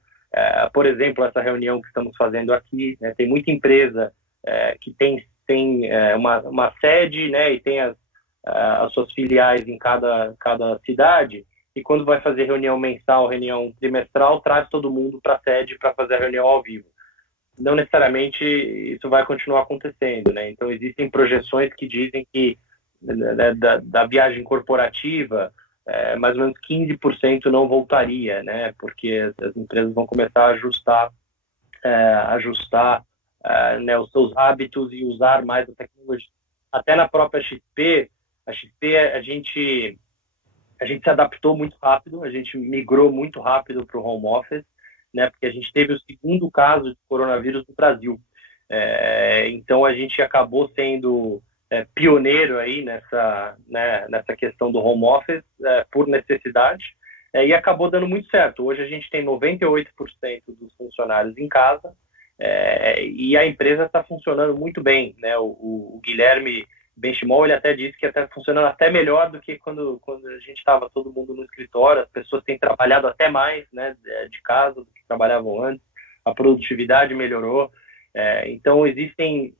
Por exemplo, essa reunião que estamos fazendo aqui, né, tem muita empresa que tem uma sede, né, e tem as suas filiais em cada cidade, e quando vai fazer reunião mensal, reunião trimestral, traz todo mundo para a sede para fazer a reunião ao vivo. Não necessariamente isso vai continuar acontecendo, né? Então, existem projeções que dizem que da viagem corporativa, mais ou menos 15% não voltaria, né? Porque as empresas vão começar a ajustar né, os seus hábitos e usar mais a tecnologia. Até na própria XP, a gente se adaptou muito rápido, a gente migrou muito rápido para o home office, né? Porque a gente teve o segundo caso de coronavírus no Brasil. Então, a gente acabou sendo pioneiro aí nessa questão do home office por necessidade, e acabou dando muito certo. Hoje a gente tem 98% dos funcionários em casa, e a empresa está funcionando muito bem, né? O Guilherme Benchimol, ele até disse que está funcionando até melhor do que quando a gente estava todo mundo no escritório. As pessoas têm trabalhado até mais, né, de casa do que trabalhavam antes, a produtividade melhorou. Então, existem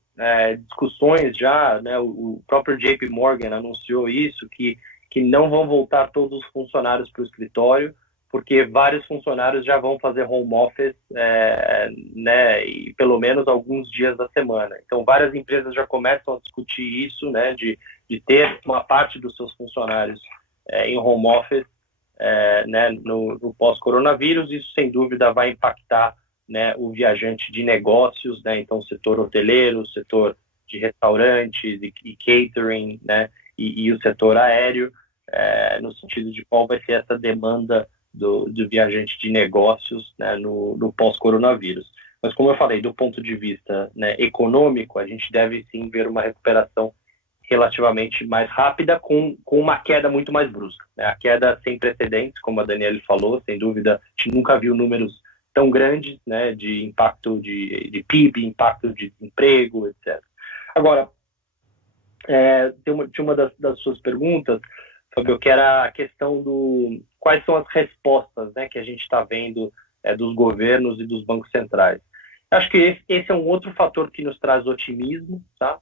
discussões já, né, o próprio JP Morgan anunciou isso, que não vão voltar todos os funcionários para o escritório, porque vários funcionários já vão fazer home office, né, e pelo menos alguns dias da semana. Então, várias empresas já começam a discutir isso, né, de ter uma parte dos seus funcionários em home office, né, no pós-coronavírus. Isso, sem dúvida, vai impactar, né, o viajante de negócios, né, então o setor hoteleiro, o setor de restaurantes e catering, né, e o setor aéreo, no sentido de qual vai ser essa demanda do viajante de negócios, né, no pós-coronavírus. Mas, como eu falei, do ponto de vista, né, econômico, a gente deve sim ver uma recuperação relativamente mais rápida, com uma queda muito mais brusca, né? A queda sem precedentes, como a Daniele falou, sem dúvida, a gente nunca viu números tão grandes, né, de impacto de PIB, impacto de emprego, etc. Agora, tinha uma das suas perguntas, Fabio, que era a questão quais são as respostas, né, que a gente está vendo dos governos e dos bancos centrais. Acho que esse é um outro fator que nos traz otimismo, tá?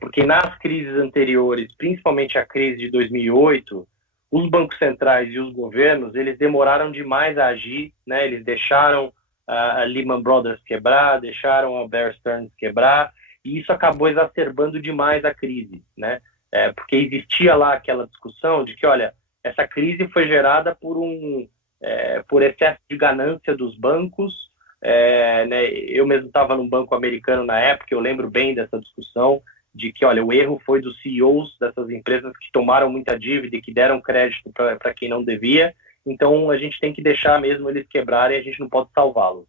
Porque nas crises anteriores, principalmente a crise de 2008, os bancos centrais e os governos, eles demoraram demais a agir, né? Eles deixaram a Lehman Brothers quebrar, deixaram a Bear Stearns quebrar, e isso acabou exacerbando demais a crise, né? Porque existia lá aquela discussão de que, olha, essa crise foi gerada por excesso de ganância dos bancos, né? Eu mesmo estava num banco americano na época, eu lembro bem dessa discussão, de que, olha, o erro foi dos CEOs dessas empresas que tomaram muita dívida e que deram crédito para quem não devia, então a gente tem que deixar mesmo eles quebrarem, a gente não pode salvá-los.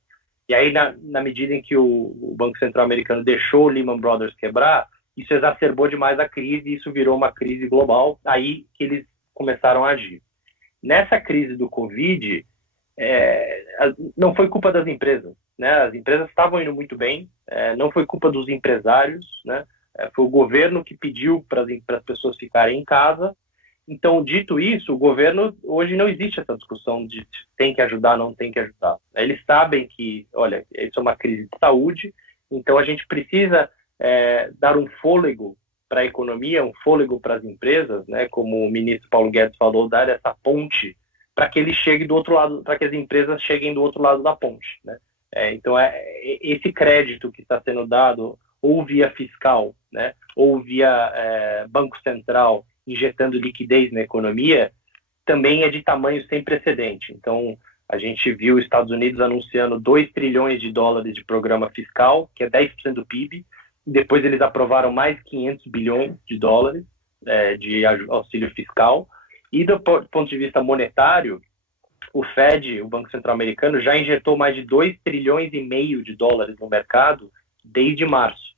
E aí, na medida em que o Banco Central americano deixou o Lehman Brothers quebrar, isso exacerbou demais a crise e isso virou uma crise global, aí que eles começaram a agir. Nessa crise do Covid, não foi culpa das empresas, né? As empresas estavam indo muito bem, não foi culpa dos empresários, né? Foi o governo que pediu para as pessoas ficarem em casa. Então, dito isso, o governo, hoje não existe essa discussão de tem que ajudar, não tem que ajudar. Eles sabem que, olha, isso é uma crise de saúde, então a gente precisa dar um fôlego para a economia, um fôlego para as empresas, né? Como o ministro Paulo Guedes falou, dar essa ponte para que ele chegue do outro lado, para que as empresas cheguem do outro lado da ponte, né? Então, esse crédito que está sendo dado ou via fiscal, né, ou via Banco Central injetando liquidez na economia, também é de tamanho sem precedente. Então, a gente viu os Estados Unidos anunciando 2 trilhões de dólares de programa fiscal, que é 10% do PIB, e depois eles aprovaram mais 500 bilhões de dólares de auxílio fiscal. E do ponto de vista monetário, o Fed, o Banco Central Americano, já injetou mais de 2 trilhões e meio de dólares no mercado desde março.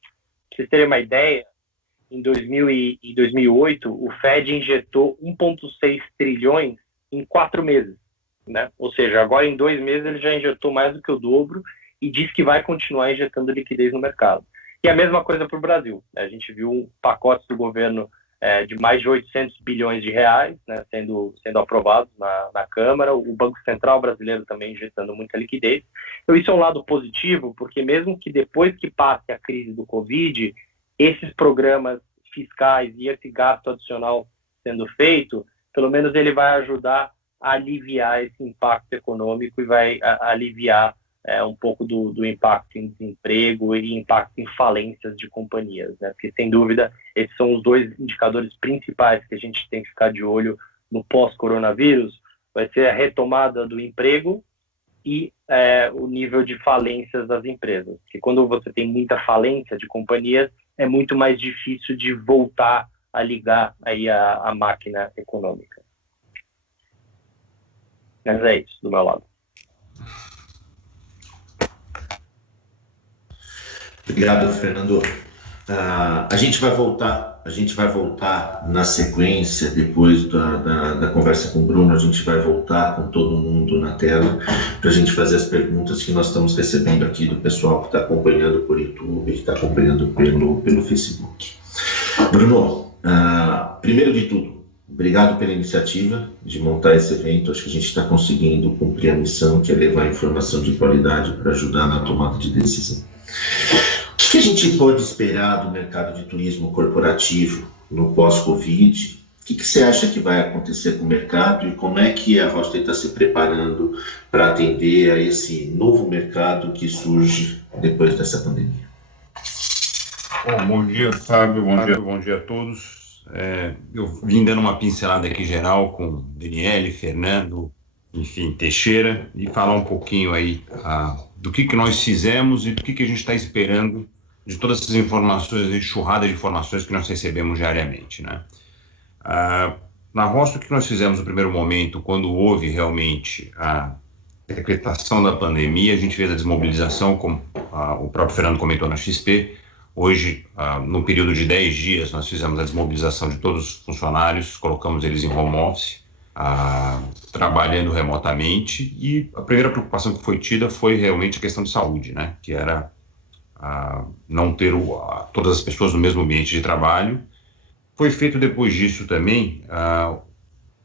Para vocês terem uma ideia, em 2008, o Fed injetou 1,6 trilhões em 4 meses, né? Ou seja, agora em 2 meses ele já injetou mais do que o dobro e diz que vai continuar injetando liquidez no mercado. E a mesma coisa para o Brasil. A gente viu pacotes do governo de mais de 800 bilhões de reais, né, sendo aprovados na Câmara, o Banco Central brasileiro também injetando muita liquidez. Então, isso é um lado positivo, porque mesmo que depois que passe a crise do Covid, esses programas fiscais e esse gasto adicional sendo feito, pelo menos ele vai ajudar a aliviar esse impacto econômico e vai aliviar um pouco do impacto em desemprego e impacto em falências de companhias, né? Porque, sem dúvida, esses são os 2 indicadores principais que a gente tem que ficar de olho no pós-coronavírus, vai ser a retomada do emprego e o nível de falências das empresas. Porque quando você tem muita falência de companhias, é muito mais difícil de voltar a ligar aí a máquina econômica. Mas é isso, do meu lado. Obrigado, Fernando. A gente vai voltar na sequência, depois da conversa com o Bruno, a gente vai voltar com todo mundo na tela para a gente fazer as perguntas que nós estamos recebendo aqui do pessoal que está acompanhando por YouTube, que está acompanhando pelo Facebook. Bruno, primeiro de tudo, obrigado pela iniciativa de montar esse evento. Acho que a gente está conseguindo cumprir a missão, que é levar informação de qualidade para ajudar na tomada de decisão. O que a gente pode esperar do mercado de turismo corporativo no pós-Covid? O que você acha que vai acontecer com o mercado e como é que a Hostel está se preparando para atender a esse novo mercado que surge depois dessa pandemia? Bom dia, Fábio. Bom dia a todos. Eu vim dando uma pincelada aqui geral com Daniele, Fernando, enfim, Teixeira, e falar um pouquinho aí do que nós fizemos e do que a gente está esperando de todas essas informações, enxurrada de informações que nós recebemos diariamente, né? Na Hostel, o que nós fizemos no primeiro momento, quando houve realmente a decretação da pandemia, a gente fez a desmobilização, como o próprio Fernando comentou na XP. Hoje, no período de 10 dias, nós fizemos a desmobilização de todos os funcionários, colocamos eles em home office, trabalhando remotamente, e a primeira preocupação que foi tida foi realmente a questão de saúde, né? Que era não ter todas as pessoas no mesmo ambiente de trabalho. Foi feito depois disso também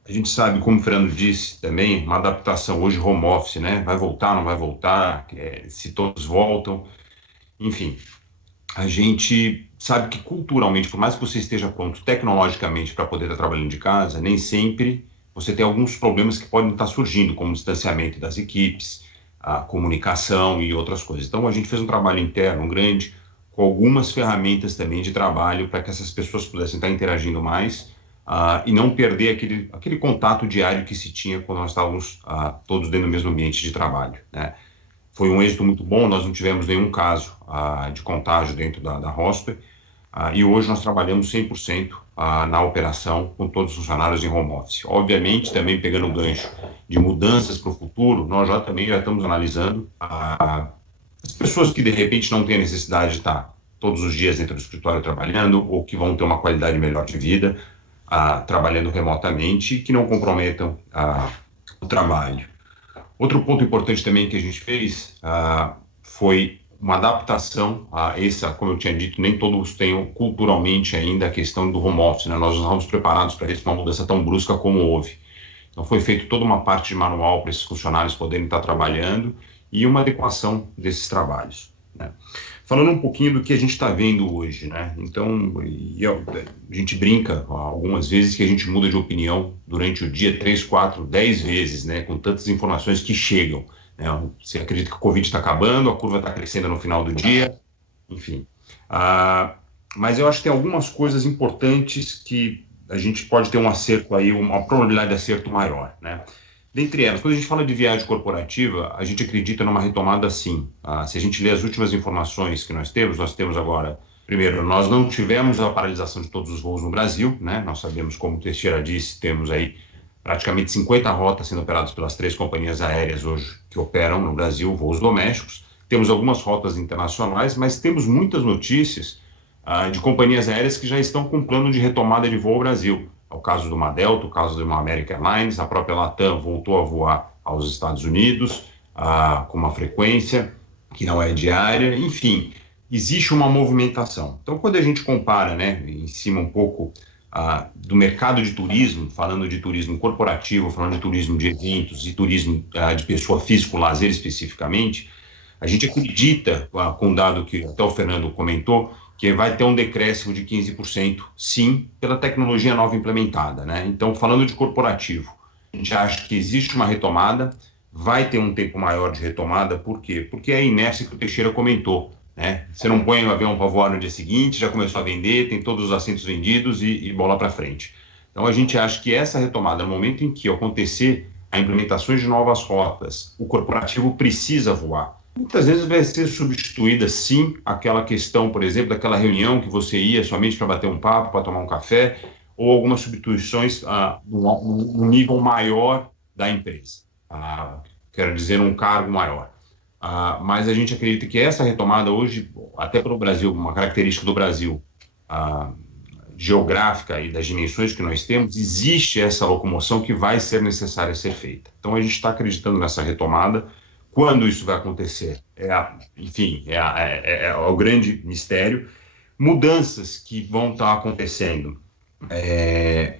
A gente sabe, como o Fernando disse também, uma adaptação hoje home office, né? Vai voltar, não vai voltar, se todos voltam, enfim. A gente sabe que culturalmente, por mais que você esteja pronto tecnologicamente para poder estar trabalhando de casa, nem sempre você tem alguns problemas que podem estar surgindo, como o distanciamento das equipes, a comunicação e outras coisas. Então, a gente fez um trabalho interno grande, com algumas ferramentas também de trabalho para que essas pessoas pudessem estar interagindo mais e não perder aquele contato diário que se tinha quando nós estávamos todos dentro do mesmo ambiente de trabalho, né? Foi um êxito muito bom, nós não tivemos nenhum caso de contágio dentro da Hoster, e hoje nós trabalhamos 100% na operação com todos os funcionários em home office. Obviamente, também pegando o gancho de mudanças para o futuro, nós já estamos analisando as pessoas que de repente não têm necessidade de estar todos os dias dentro do escritório trabalhando, ou que vão ter uma qualidade melhor de vida trabalhando remotamente e que não comprometam o trabalho. Outro ponto importante também que a gente fez foi uma adaptação a essa, como eu tinha dito, nem todos tenham culturalmente ainda a questão do home office, né? Nós não estávamos preparados para isso, uma mudança tão brusca como houve. Então foi feito toda uma parte de manual para esses funcionários poderem estar trabalhando e uma adequação desses trabalhos, né? Falando um pouquinho do que a gente está vendo hoje, né? Então, a gente brinca algumas vezes que a gente muda de opinião durante o dia 3, 4, 10 vezes, né? Com tantas informações que chegam, né? Você acredita que o Covid está acabando, a curva está crescendo no final do dia, enfim. Mas eu acho que tem algumas coisas importantes que a gente pode ter um acerto aí, uma probabilidade de acerto maior, né? Dentre elas, quando a gente fala de viagem corporativa, a gente acredita numa retomada sim. Se a gente ler as últimas informações que nós temos agora, primeiro, nós não tivemos a paralisação de todos os voos no Brasil, né? Nós sabemos, como o Teixeira disse, temos aí praticamente 50 rotas sendo operadas pelas 3 companhias aéreas hoje que operam no Brasil, voos domésticos. Temos algumas rotas internacionais, mas temos muitas notícias de companhias aéreas que já estão com plano de retomada de voo ao Brasil. É o caso de uma Delta, o caso de uma American Airlines, a própria Latam voltou a voar aos Estados Unidos com uma frequência que não é diária, enfim, existe uma movimentação. Então, quando a gente compara, né, em cima um pouco do mercado de turismo, falando de turismo corporativo, falando de turismo de eventos e turismo de pessoa física, lazer especificamente, a gente acredita, com o dado que até o Fernando comentou, que vai ter um decréscimo de 15%, sim, pela tecnologia nova implementada, né? Então, falando de corporativo, a gente acha que existe uma retomada, vai ter um tempo maior de retomada, por quê? Porque é a inércia que o Teixeira comentou, né? Você não põe o avião para voar no dia seguinte, já começou a vender, tem todos os assentos vendidos e bola para frente. Então, a gente acha que essa retomada, no momento em que acontecer a implementação de novas rotas, o corporativo precisa voar. Muitas vezes vai ser substituída, sim, aquela questão, por exemplo, daquela reunião que você ia somente para bater um papo, para tomar um café, ou algumas substituições no nível maior da empresa. Quero dizer, um cargo maior. Mas a gente acredita que essa retomada hoje, até pelo Brasil, uma característica do Brasil geográfica e das dimensões que nós temos, existe essa locomoção que vai ser necessária ser feita. Então, a gente está acreditando nessa retomada. Quando isso vai acontecer? Enfim, é o grande mistério. Mudanças que vão estar acontecendo.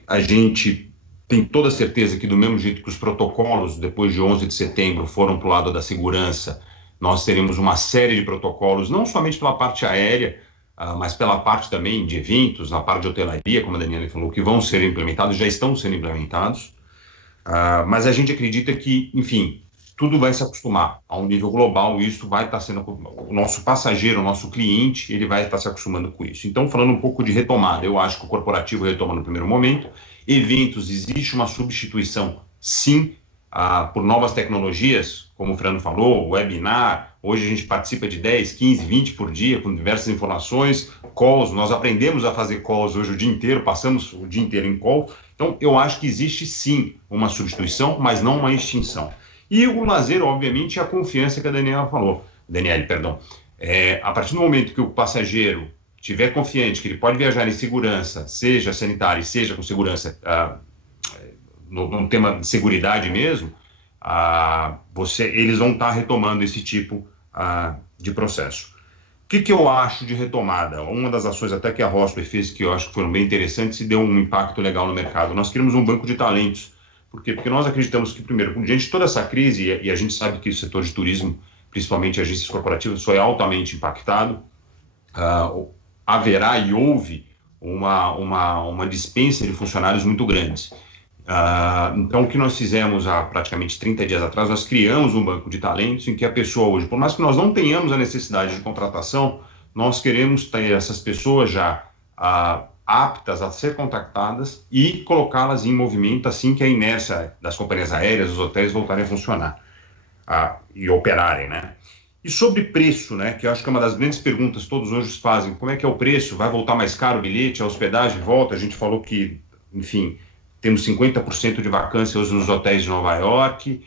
A gente tem toda a certeza que, do mesmo jeito que os protocolos, depois de 11 de setembro, foram para o lado da segurança, nós teremos uma série de protocolos, não somente pela parte aérea, mas pela parte também de eventos, na parte de hotelaria, como a Daniela falou, que vão ser implementados, já estão sendo implementados. Mas a gente acredita que, enfim, tudo vai se acostumar a um nível global, e isso vai estar sendo o nosso passageiro, o nosso cliente, ele vai estar se acostumando com isso. Então, falando um pouco de retomada, eu acho que o corporativo retoma no primeiro momento. Eventos, existe uma substituição, sim, por novas tecnologias, como o Fernando falou, webinar. Hoje a gente participa de 10, 15, 20 por dia, com diversas informações, calls. Nós aprendemos a fazer calls hoje o dia inteiro, passamos o dia inteiro em call. Então, eu acho que existe, sim, uma substituição, mas não uma extinção. E o lazer, obviamente, é a confiança que a Daniele falou. A partir do momento que o passageiro estiver confiante que ele pode viajar em segurança, seja sanitária, seja com segurança, no tema de seguridade mesmo, eles vão estar retomando esse tipo de processo. O que eu acho de retomada? Uma das ações até que a Rosper fez, que eu acho que foram bem interessantes e deu um impacto legal no mercado. Nós criamos um banco de talentos Por quê? Porque nós acreditamos que, primeiro, diante de toda essa crise, e a gente sabe que o setor de turismo, principalmente agências corporativas, foi altamente impactado, haverá e houve uma dispensa de funcionários muito grandes. Então, o que nós fizemos há praticamente 30 dias atrás, nós criamos um banco de talentos em que a pessoa hoje, por mais que nós não tenhamos a necessidade de contratação, nós queremos ter essas pessoas já aptas a ser contactadas e colocá-las em movimento assim que a inércia das companhias aéreas, dos hotéis voltarem a funcionar e operarem, né? E sobre preço, né, que eu acho que é uma das grandes perguntas que todos hoje fazem, como é que é o preço? Vai voltar mais caro o bilhete? A hospedagem volta? A gente falou que, enfim, temos 50% de vacância hoje nos hotéis de Nova York.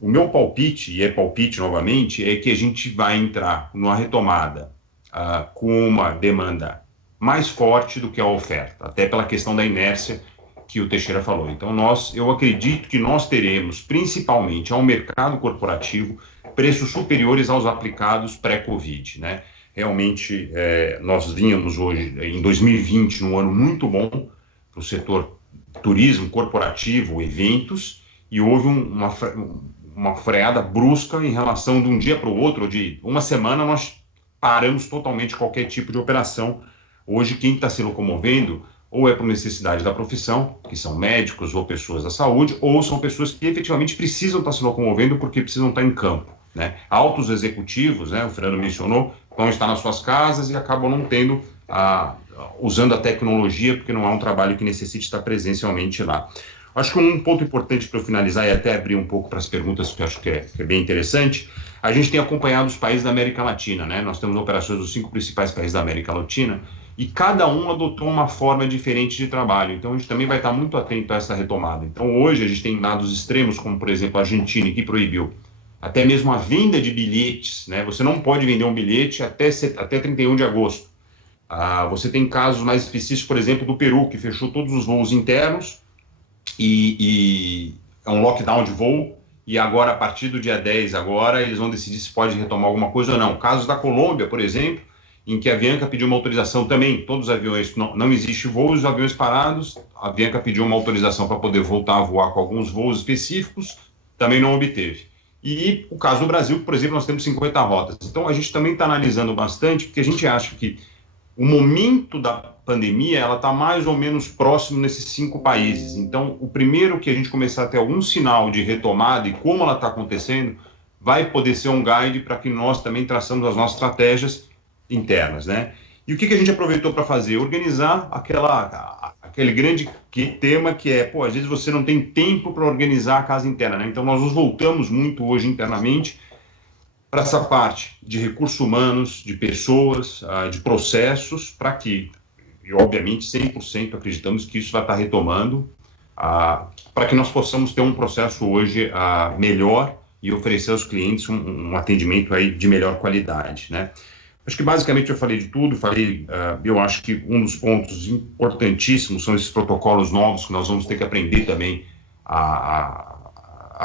O meu palpite, e é palpite novamente, é que a gente vai entrar numa retomada com uma demanda mais forte do que a oferta, até pela questão da inércia que o Teixeira falou. Então, eu acredito que nós teremos, principalmente ao mercado corporativo, preços superiores aos aplicados pré-Covid, né? Realmente, nós vínhamos hoje, em 2020, num ano muito bom para o setor turismo corporativo, eventos, e houve uma freada brusca em relação de um dia para o outro, de uma semana nós paramos totalmente qualquer tipo de operação. Hoje, quem está se locomovendo ou é por necessidade da profissão, que são médicos ou pessoas da saúde, ou são pessoas que efetivamente precisam estar se locomovendo porque precisam estar em campo, né? Altos executivos, né, o Fernando mencionou, vão estar nas suas casas e acabam não tendo, usando a tecnologia, porque não é um trabalho que necessite estar presencialmente lá. Acho que um ponto importante para eu finalizar e até abrir um pouco para as perguntas, que eu acho que é bem interessante, a gente tem acompanhado os países da América Latina, né? Nós temos operações dos 5 principais países da América Latina, e cada um adotou uma forma diferente de trabalho. Então, a gente também vai estar muito atento a essa retomada. Então, hoje, a gente tem dados extremos, como, por exemplo, a Argentina, que proibiu até mesmo a venda de bilhetes, né? Você não pode vender um bilhete até 31 de agosto. Você tem casos mais específicos, por exemplo, do Peru, que fechou todos os voos internos e é um lockdown de voo, e agora, a partir do dia 10, agora, eles vão decidir se pode retomar alguma coisa ou não. Casos da Colômbia, por exemplo, em que a Avianca pediu uma autorização também, todos os aviões, não existe voos, os aviões parados, a Avianca pediu uma autorização para poder voltar a voar com alguns voos específicos, também não obteve. E o caso do Brasil, por exemplo, nós temos 50 rotas. Então, a gente também está analisando bastante, porque a gente acha que o momento da pandemia, ela está mais ou menos próximo nesses 5 países. Então, o primeiro que a gente começar a ter algum sinal de retomada e como ela está acontecendo, vai poder ser um guide para que nós também traçamos as nossas estratégias internas, né? E o que a gente aproveitou para fazer? Organizar aquele grande tema que é, às vezes você não tem tempo para organizar a casa interna, né? Então, nós nos voltamos muito hoje internamente para essa parte de recursos humanos, de pessoas, de processos, para que, e obviamente 100% acreditamos que isso vai estar retomando, para que nós possamos ter um processo hoje melhor e oferecer aos clientes um atendimento aí de melhor qualidade, né? Acho que basicamente eu falei de tudo, eu acho que um dos pontos importantíssimos são esses protocolos novos que nós vamos ter que aprender também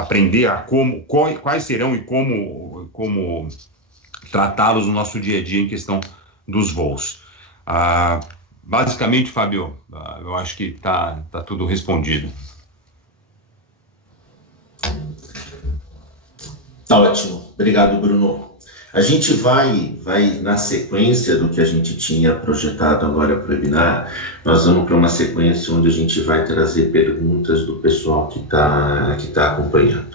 aprender quais serão e como tratá-los no nosso dia a dia em questão dos voos. Basicamente, Fábio, eu acho que tá tudo respondido. Tá ótimo. Obrigado, Bruno. A gente vai na sequência do que a gente tinha projetado agora para o webinar, nós vamos para uma sequência onde a gente vai trazer perguntas do pessoal que tá acompanhando.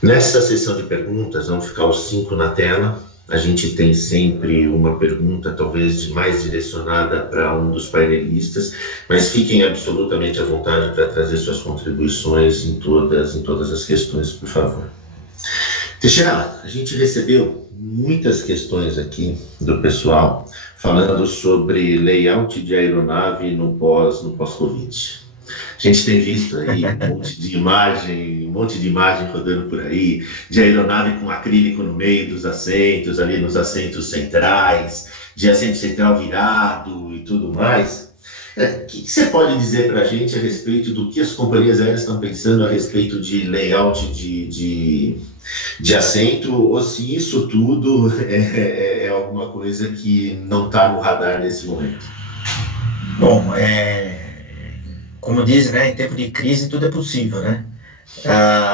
Nessa sessão de perguntas, vão ficar os 5 na tela. A gente tem sempre uma pergunta, talvez mais direcionada para um dos painelistas, mas fiquem absolutamente à vontade para trazer suas contribuições em todas as questões, por favor. Teixeira, a gente recebeu muitas questões aqui do pessoal falando sobre layout de aeronave no pós-Covid. A gente tem visto aí um monte de imagem rodando por aí, de aeronave com acrílico no meio dos assentos, ali nos assentos centrais, de assento central virado e tudo mais. O que você pode dizer para a gente a respeito do que as companhias aéreas estão pensando a respeito de layout de assento, ou se isso tudo é alguma coisa que não está no radar nesse momento? Bom, como dizem, né, em tempo de crise tudo é possível, né?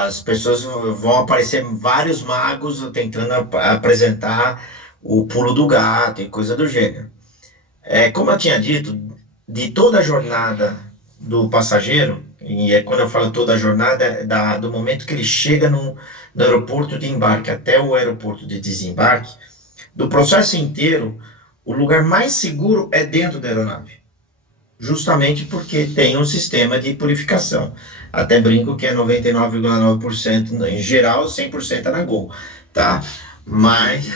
As pessoas vão aparecer vários magos tentando apresentar o pulo do gato e coisa do gênero. Como eu tinha dito, de toda a jornada do passageiro, e quando eu falo toda a jornada, do momento que ele chega no aeroporto de embarque até o aeroporto de desembarque, do processo inteiro, o lugar mais seguro é dentro da aeronave. Justamente porque tem um sistema de purificação. Até brinco que é 99,9% em geral, 100% é na Gol, tá? Mas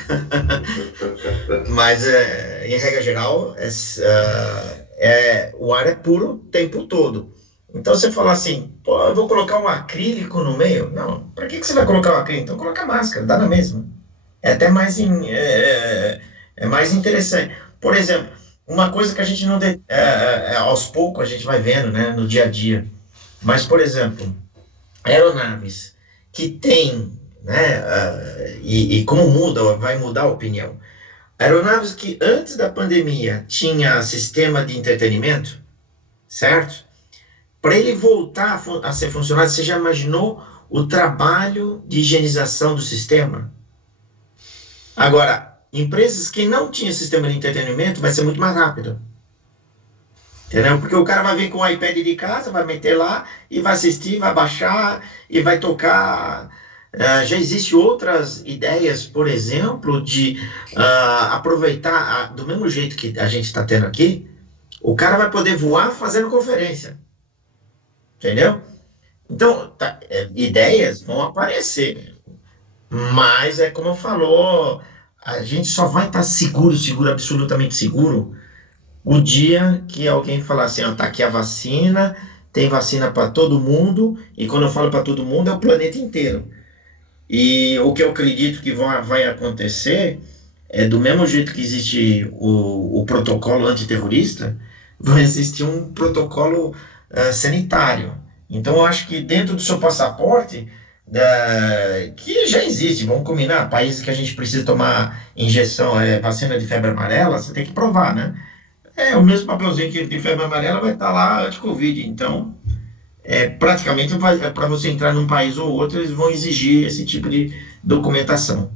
em regra geral, o ar é puro o tempo todo. Então você fala assim, pô, eu vou colocar um acrílico no meio? Não, para que você vai colocar um acrílico? Então coloca máscara, dá na mesma. É até mais, mais interessante. Por exemplo, uma coisa que a gente não... aos poucos a gente vai vendo, né, no dia a dia. Mas, por exemplo, aeronaves que tem, né, e como vai mudar a opinião. Aeronaves que antes da pandemia tinha sistema de entretenimento, certo? Para ele voltar a ser funcional, você já imaginou o trabalho de higienização do sistema? Agora, empresas que não tinham sistema de entretenimento vai ser muito mais rápido. Entendeu? Porque o cara vai vir com o iPad de casa, vai meter lá e vai assistir, vai baixar e vai tocar. Já existem outras ideias, por exemplo, de aproveitar, do mesmo jeito que a gente está tendo aqui, o cara vai poder voar fazendo conferência. Entendeu? Então, ideias vão aparecer. Mas, como falou, a gente só vai estar seguro, absolutamente seguro, o dia que alguém falar assim, ó, tá aqui a vacina, tem vacina para todo mundo, e quando eu falo para todo mundo, é o planeta inteiro. E o que eu acredito que vai acontecer é do mesmo jeito que existe o protocolo antiterrorista, vai existir um protocolo sanitário. Então, eu acho que dentro do seu passaporte, que já existe, vamos combinar, países que a gente precisa tomar injeção, vacina de febre amarela, você tem que provar, né? O mesmo papelzinho que de febre amarela vai estar lá anti-Covid. Então, praticamente, para você entrar num país ou outro, eles vão exigir esse tipo de documentação.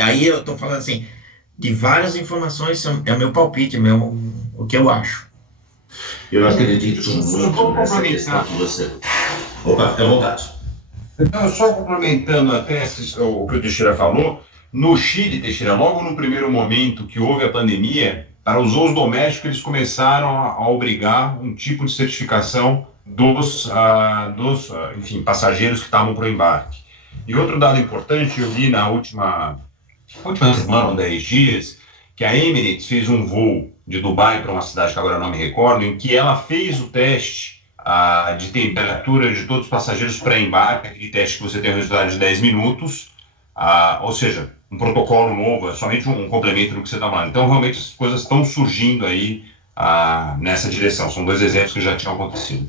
Aí eu estou falando assim, de várias informações, é o meu palpite, o que eu acho. Eu acredito muito nessa questão que você... Opa, fica à vontade. Então, só complementando até o que o Teixeira falou, no Chile, Teixeira, logo no primeiro momento que houve a pandemia, para os voos domésticos, eles começaram a obrigar um tipo de certificação dos passageiros que estavam para o embarque. E outro dado importante, eu vi na última semana, 10 dias, que a Emirates fez um voo de Dubai para uma cidade que agora não me recordo, em que ela fez o teste de temperatura de todos os passageiros pré-embarque, aquele teste que você tem o resultado de 10 minutos, ou seja, um protocolo novo, é somente um complemento do que você está falando. Então, realmente, as coisas estão surgindo aí nessa direção. São dois exemplos que já tinham acontecido.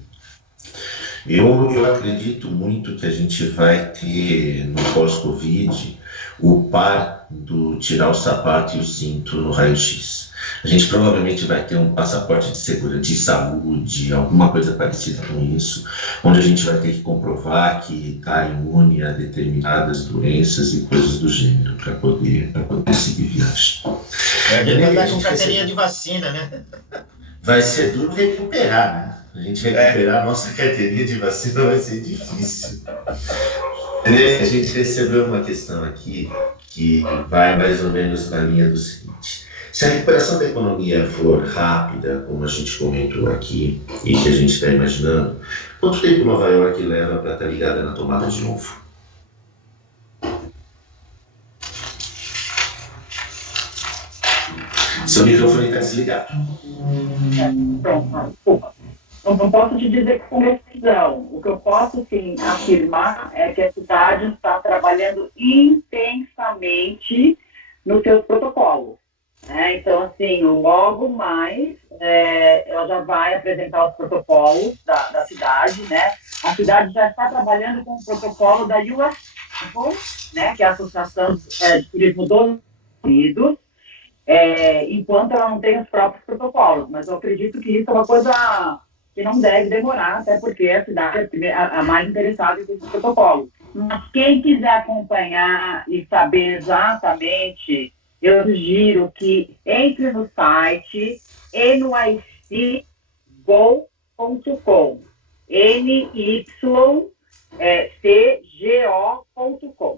Eu acredito muito que a gente vai ter, no pós-Covid, o par do tirar o sapato e o cinto no raio-x. A gente provavelmente vai ter um passaporte de segurança, de saúde, alguma coisa parecida com isso, onde a gente vai ter que comprovar que está imune a determinadas doenças e coisas do gênero para poder seguir viagem. Ele vai estar com carteirinha de vacina, né? Vai ser duro recuperar, né? A gente recuperar a nossa carteirinha de vacina vai ser difícil. A gente recebeu uma questão aqui que vai mais ou menos na linha do seguinte. Se a recuperação da economia for rápida, como a gente comentou aqui, e que a gente está imaginando, quanto tempo Nova York leva para estar ligada na tomada de novo? Seu microfone está desligado. Pronto, desculpa. Não posso te dizer com precisão. O que eu posso, sim, afirmar é que a cidade está trabalhando intensamente nos seus protocolos. Então, assim, logo mais, ela já vai apresentar os protocolos da cidade, né? A cidade já está trabalhando com o protocolo da US, né? Que é a Associação de Turismo dos Estados Unidos, enquanto ela não tem os próprios protocolos. Mas eu acredito que isso é uma coisa que não deve demorar, até porque a cidade é a mais interessada em esse protocolo. Mas quem quiser acompanhar e saber exatamente, eu sugiro que entre no site nycgo.com, nycgo.com,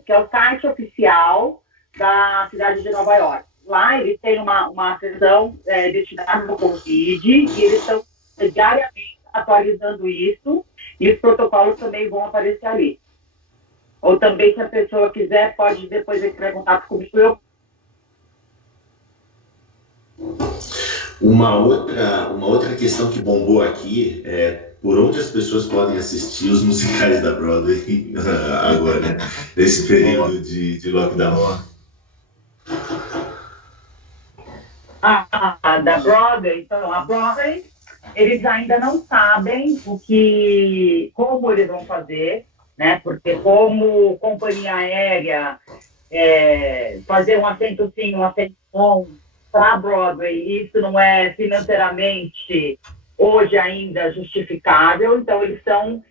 que é o site oficial da cidade de Nova York. Lá eles têm uma seção destinada ao Covid e eles estão diariamente atualizando isso e os protocolos também vão aparecer ali. Ou também, se a pessoa quiser, pode depois entrar em contato comigo. Uma outra questão que bombou aqui é por onde as pessoas podem assistir os musicais da Broadway agora, nesse período de lockdown. Da Broadway, então, a Broadway, eles ainda não sabem como eles vão fazer, né? Porque como companhia aérea, fazer um assento sim, um assento não para a Broadway, isso não é financeiramente hoje ainda justificável, então eles estão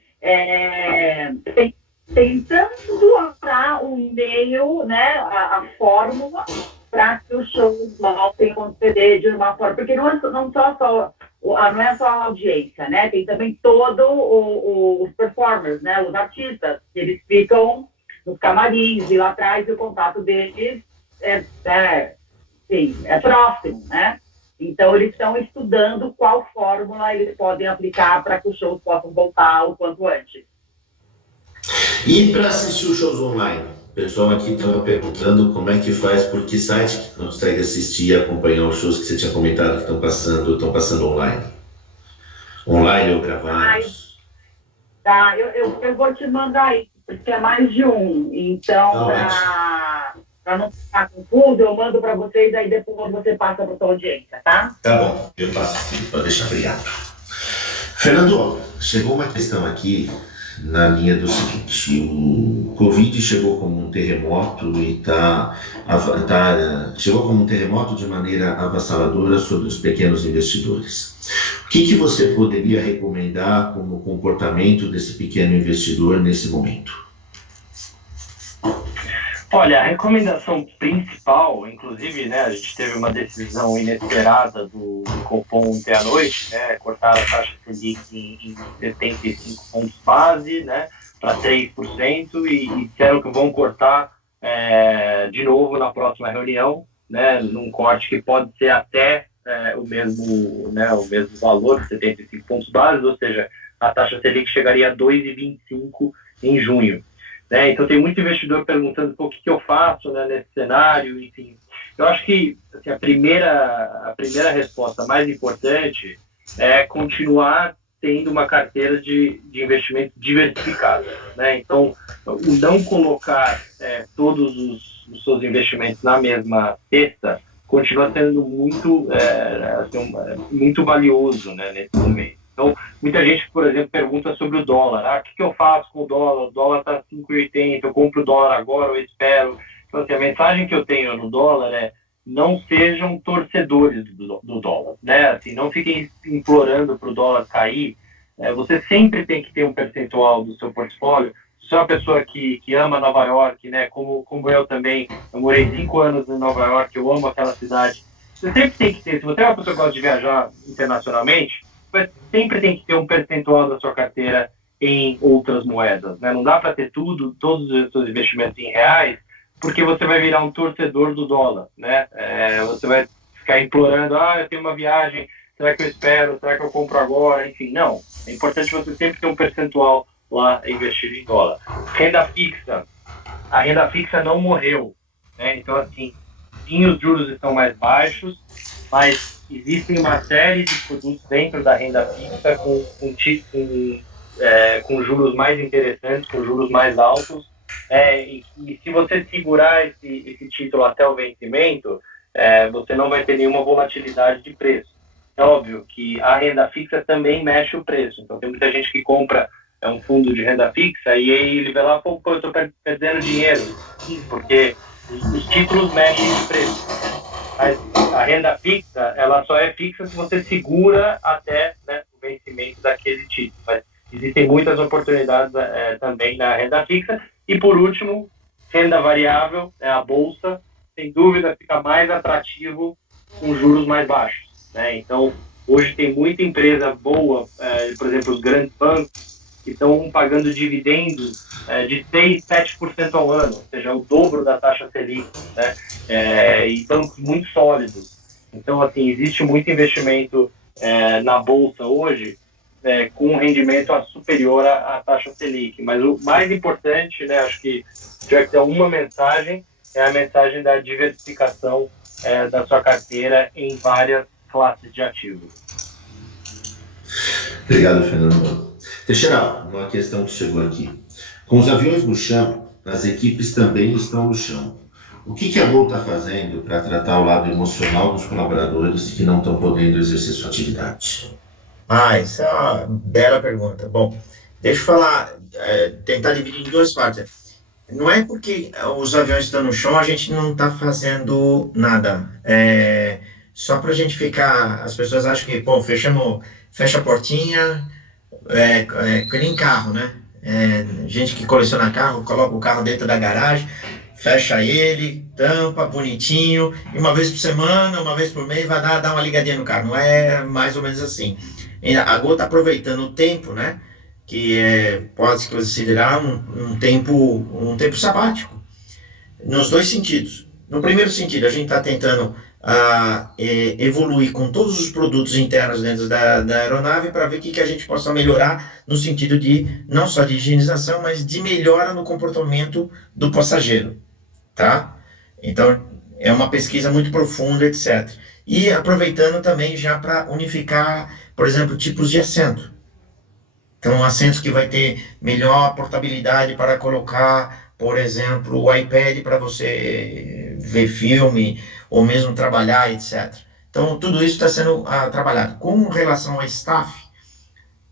tentando achar um meio, né, a fórmula para que os shows voltem a acontecer de uma forma, porque não é só a audiência, né? Tem também os performers, né? Os artistas, eles ficam nos camarins e lá atrás o contato deles é próximo, né? Então eles estão estudando qual fórmula eles podem aplicar para que os shows possam voltar o quanto antes. E para assistir os shows online? O pessoal aqui estava perguntando como é que faz, por que site que consegue assistir e acompanhar os shows que você tinha comentado que estão passando online. Online ou gravados? Tá, eu vou te mandar isso, porque é mais de um. Então, para não ficar confuso, eu mando para vocês, aí depois você passa para a sua audiência, tá? Tá bom, eu passo sim, pode deixar, obrigado. Fernando, chegou uma questão aqui na linha do seguinte: o Covid chegou como um terremoto e chegou como um terremoto de maneira avassaladora sobre os pequenos investidores. O que você poderia recomendar como comportamento desse pequeno investidor nesse momento? Olha, a recomendação principal, inclusive, né, a gente teve uma decisão inesperada do Copom ontem à noite, né, cortar a taxa Selic em 75 pontos base, né, para 3%, e disseram que vão cortar de novo na próxima reunião, né, num corte que pode ser até o mesmo valor, de 75 pontos base, ou seja, a taxa Selic chegaria a 2,25 em junho. Né? Então tem muito investidor perguntando o que eu faço, né, nesse cenário, enfim. Eu acho que assim, a primeira resposta mais importante é continuar tendo uma carteira de investimento diversificada, né? Então, o não colocar todos os seus investimentos na mesma cesta continua sendo muito valioso, né, nesse momento. Então, muita gente, por exemplo, pergunta sobre o dólar. O que eu faço com o dólar? O dólar está 5,80, eu compro o dólar agora, eu espero. Então, assim, a mensagem que eu tenho no dólar é: não sejam torcedores do dólar, né? Assim, não fiquem implorando para o dólar cair. Você sempre tem que ter um percentual do seu portfólio. Se você é uma pessoa que ama Nova York, né? Como eu também, eu morei 5 anos em Nova York, eu amo aquela cidade. Você sempre tem que ter, se você é uma pessoa que gosta de viajar internacionalmente, sempre tem que ter um percentual da sua carteira em outras moedas, né? Não dá para ter todos os seus investimentos em reais, porque você vai virar um torcedor do dólar, né? Você vai ficar implorando: eu tenho uma viagem, será que eu espero, será que eu compro agora? Enfim, não. É importante você sempre ter um percentual lá investido em dólar. Renda fixa. A renda fixa não morreu, né? Então, assim, sim, os juros estão mais baixos, mas existem uma série de produtos dentro da renda fixa com juros mais interessantes, com juros mais altos, e se você segurar esse título até o vencimento, você não vai ter nenhuma volatilidade de preço. É óbvio que a renda fixa também mexe o preço, então tem muita gente que compra um fundo de renda fixa e aí ele vai lá: pô, eu estou perdendo dinheiro. Sim, porque os títulos mexem de preço. Mas a renda fixa, ela só é fixa se você segura até, né, o vencimento daquele título. Mas existem muitas oportunidades também na renda fixa. E, por último, renda variável, a bolsa, sem dúvida, fica mais atrativo com juros mais baixos, né? Então, hoje tem muita empresa boa, por exemplo, os grandes bancos, que estão pagando dividendos de 6%, 7% ao ano, ou seja, o dobro da taxa Selic, né? E bancos muito sólidos. Então, assim, existe muito investimento na bolsa hoje, com um rendimento superior à taxa Selic. Mas o mais importante, né, acho que se tiver que ter uma mensagem, é a mensagem da diversificação da sua carteira em várias classes de ativos. Obrigado, Fernando. Teixeira, uma questão que chegou aqui. Com os aviões no chão, as equipes também estão no chão. O que a Gol está fazendo para tratar o lado emocional dos colaboradores que não estão podendo exercer sua atividade? Isso é uma bela pergunta. Bom, deixa eu falar, tentar dividir em duas partes. Não é porque os aviões estão no chão, a gente não está fazendo nada. Só para a gente ficar... As pessoas acham que, fecha a portinha, que nem carro, né? Gente que coleciona carro, coloca o carro dentro da garagem, fecha ele, tampa, bonitinho, e uma vez por semana, uma vez por mês, vai dar uma ligadinha no carro. Não é mais ou menos assim. A Gol está aproveitando o tempo, né? Que pode se considerar um tempo sabático, nos dois sentidos. No primeiro sentido, a gente está tentando evoluir com todos os produtos internos dentro da aeronave para ver o que a gente possa melhorar no sentido de, não só de higienização, mas de melhora no comportamento do passageiro, tá? Então, é uma pesquisa muito profunda, etc. E aproveitando também já para unificar, por exemplo, tipos de assento. Então, assentos que vai ter melhor portabilidade para colocar, por exemplo, o iPad para você ver filme ou mesmo trabalhar, etc. Então, tudo isso está sendo trabalhado. Com relação ao staff,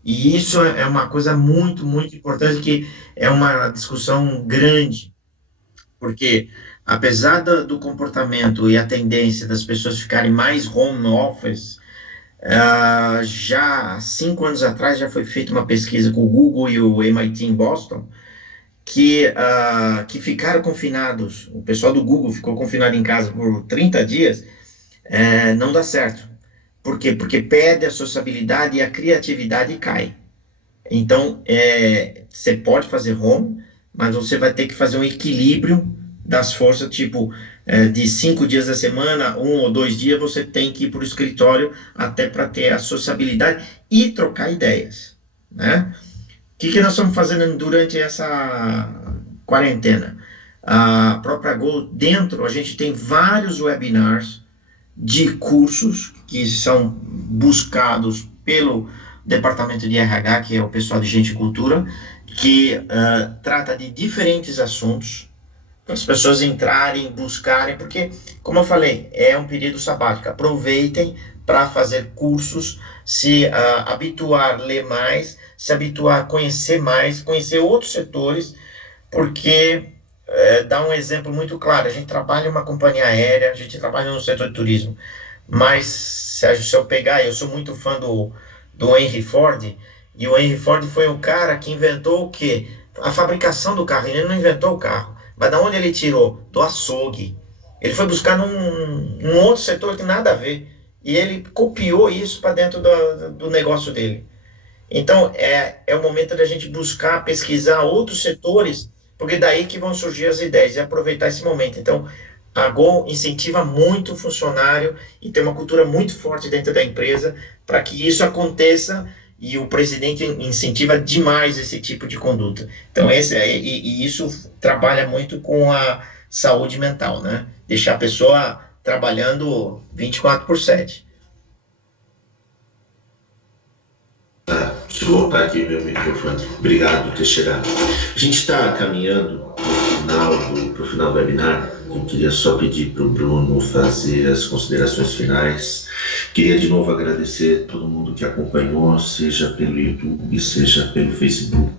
e isso é uma coisa muito, muito importante, que é uma discussão grande, porque apesar do comportamento e a tendência das pessoas ficarem mais home office, já 5 anos atrás já foi feita uma pesquisa com o Google e o MIT em Boston, que ficaram confinados, o pessoal do Google ficou confinado em casa por 30 dias, não dá certo. Por quê? Porque perde a sociabilidade e a criatividade cai. Então, você pode fazer home, mas você vai ter que fazer um equilíbrio das forças, tipo, de 5 dias da semana, 1 ou 2 dias, você tem que ir para o escritório até para ter a sociabilidade e trocar ideias, né? O que nós estamos fazendo durante essa quarentena? A própria Gol, dentro, a gente tem vários webinars de cursos que são buscados pelo departamento de RH, que é o pessoal de Gente e Cultura, que trata de diferentes assuntos, para as pessoas entrarem, buscarem, porque, como eu falei, é um período sabático. Aproveitem para fazer cursos, se habituar a ler mais, se habituar a conhecer mais, conhecer outros setores, porque, dá um exemplo muito claro, a gente trabalha em uma companhia aérea, a gente trabalha no setor de turismo, mas se eu pegar, eu sou muito fã do Henry Ford, e o Henry Ford foi o cara que inventou o quê? A fabricação do carro. Ele não inventou o carro, mas da onde ele tirou? Do açougue. Ele foi buscar num outro setor que nada a ver, e ele copiou isso para dentro do negócio dele. Então, é o momento da gente buscar, pesquisar outros setores, porque daí que vão surgir as ideias, e aproveitar esse momento. Então, a Gol incentiva muito o funcionário e tem uma cultura muito forte dentro da empresa para que isso aconteça, e o presidente incentiva demais esse tipo de conduta. Então, isso trabalha muito com a saúde mental, né? Deixar a pessoa trabalhando 24/7. Deixa eu voltar aqui meu microfone. Obrigado, Teixeira. A gente está caminhando para o final do webinar. Eu queria só pedir para o Bruno fazer as considerações finais. Queria de novo agradecer a todo mundo que acompanhou, seja pelo YouTube, seja pelo Facebook.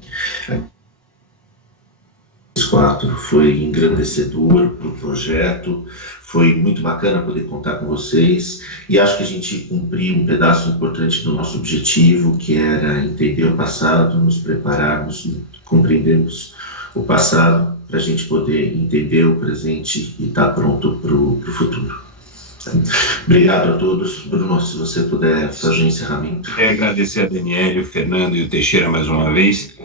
4 foi engrandecedor para o projeto, Foi muito bacana poder contar com vocês e acho que a gente cumpriu um pedaço importante do nosso objetivo, que era entender o passado, nos prepararmos, compreendermos o passado para a gente poder entender o presente e estar pronto para o futuro. Obrigado a todos. Bruno, se você puder fazer o encerramento. Quero agradecer a Daniele, o Fernando e o Teixeira mais uma vez.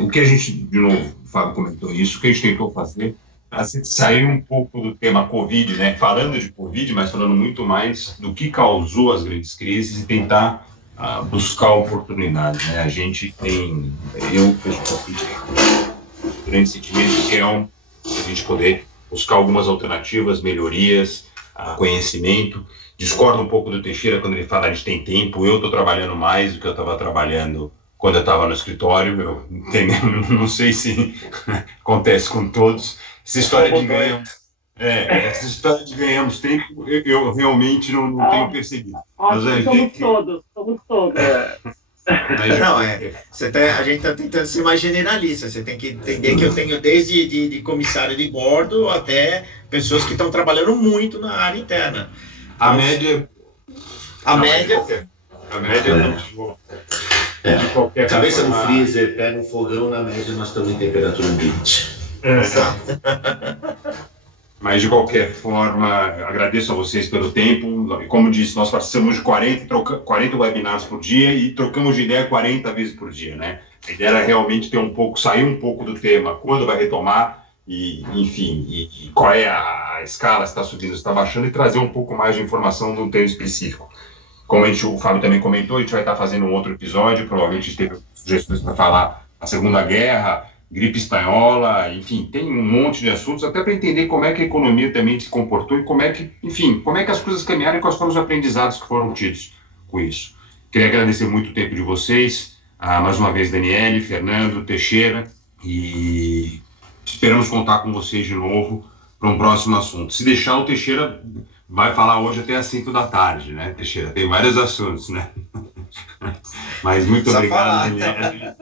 O que a gente, de novo, o Fábio comentou isso, o que a gente tentou fazer é sair um pouco do tema Covid, né? Falando de Covid, mas falando muito mais do que causou as grandes crises e tentar buscar oportunidades, né? A gente tem, eu pessoalmente, um grande sentimento que é a gente poder buscar algumas alternativas, melhorias, conhecimento. Discordo um pouco do Teixeira quando ele fala de tem tempo. Eu estou trabalhando mais do que eu estava trabalhando quando eu estava no escritório. Eu não sei se acontece com todos. Essa história de ganhamos tempo, eu realmente não tenho percebido. Mas somos todos. A gente está tentando ser mais generalista. Você tem que entender que eu tenho desde de comissário de bordo até pessoas que estão trabalhando muito na área interna. A média de qualquer cabeça no freezer, pega um fogão, na média nós estamos em temperatura ambiente. Mas, de qualquer forma, agradeço a vocês pelo tempo. Como disse, nós participamos de 40 webinars por dia e trocamos de ideia 40 vezes por dia, né? A ideia era realmente sair um pouco do tema, quando vai retomar, e qual é a escala, se está subindo, se está baixando, e trazer um pouco mais de informação de um tema específico. Como o Fábio também comentou, a gente vai estar fazendo um outro episódio, provavelmente a gente teve sugestões para falar da Segunda Guerra, gripe espanhola, enfim, tem um monte de assuntos, até para entender como é que a economia também se comportou e como é que as coisas caminharam e quais foram os aprendizados que foram tidos com isso. Queria agradecer muito o tempo de vocês, mais uma vez Daniele, Fernando, Teixeira, e esperamos contar com vocês de novo para um próximo assunto. Se deixar, o Teixeira vai falar hoje até às 5 da tarde, né, Teixeira? Tem vários assuntos, né? Mas muito obrigado, Daniele.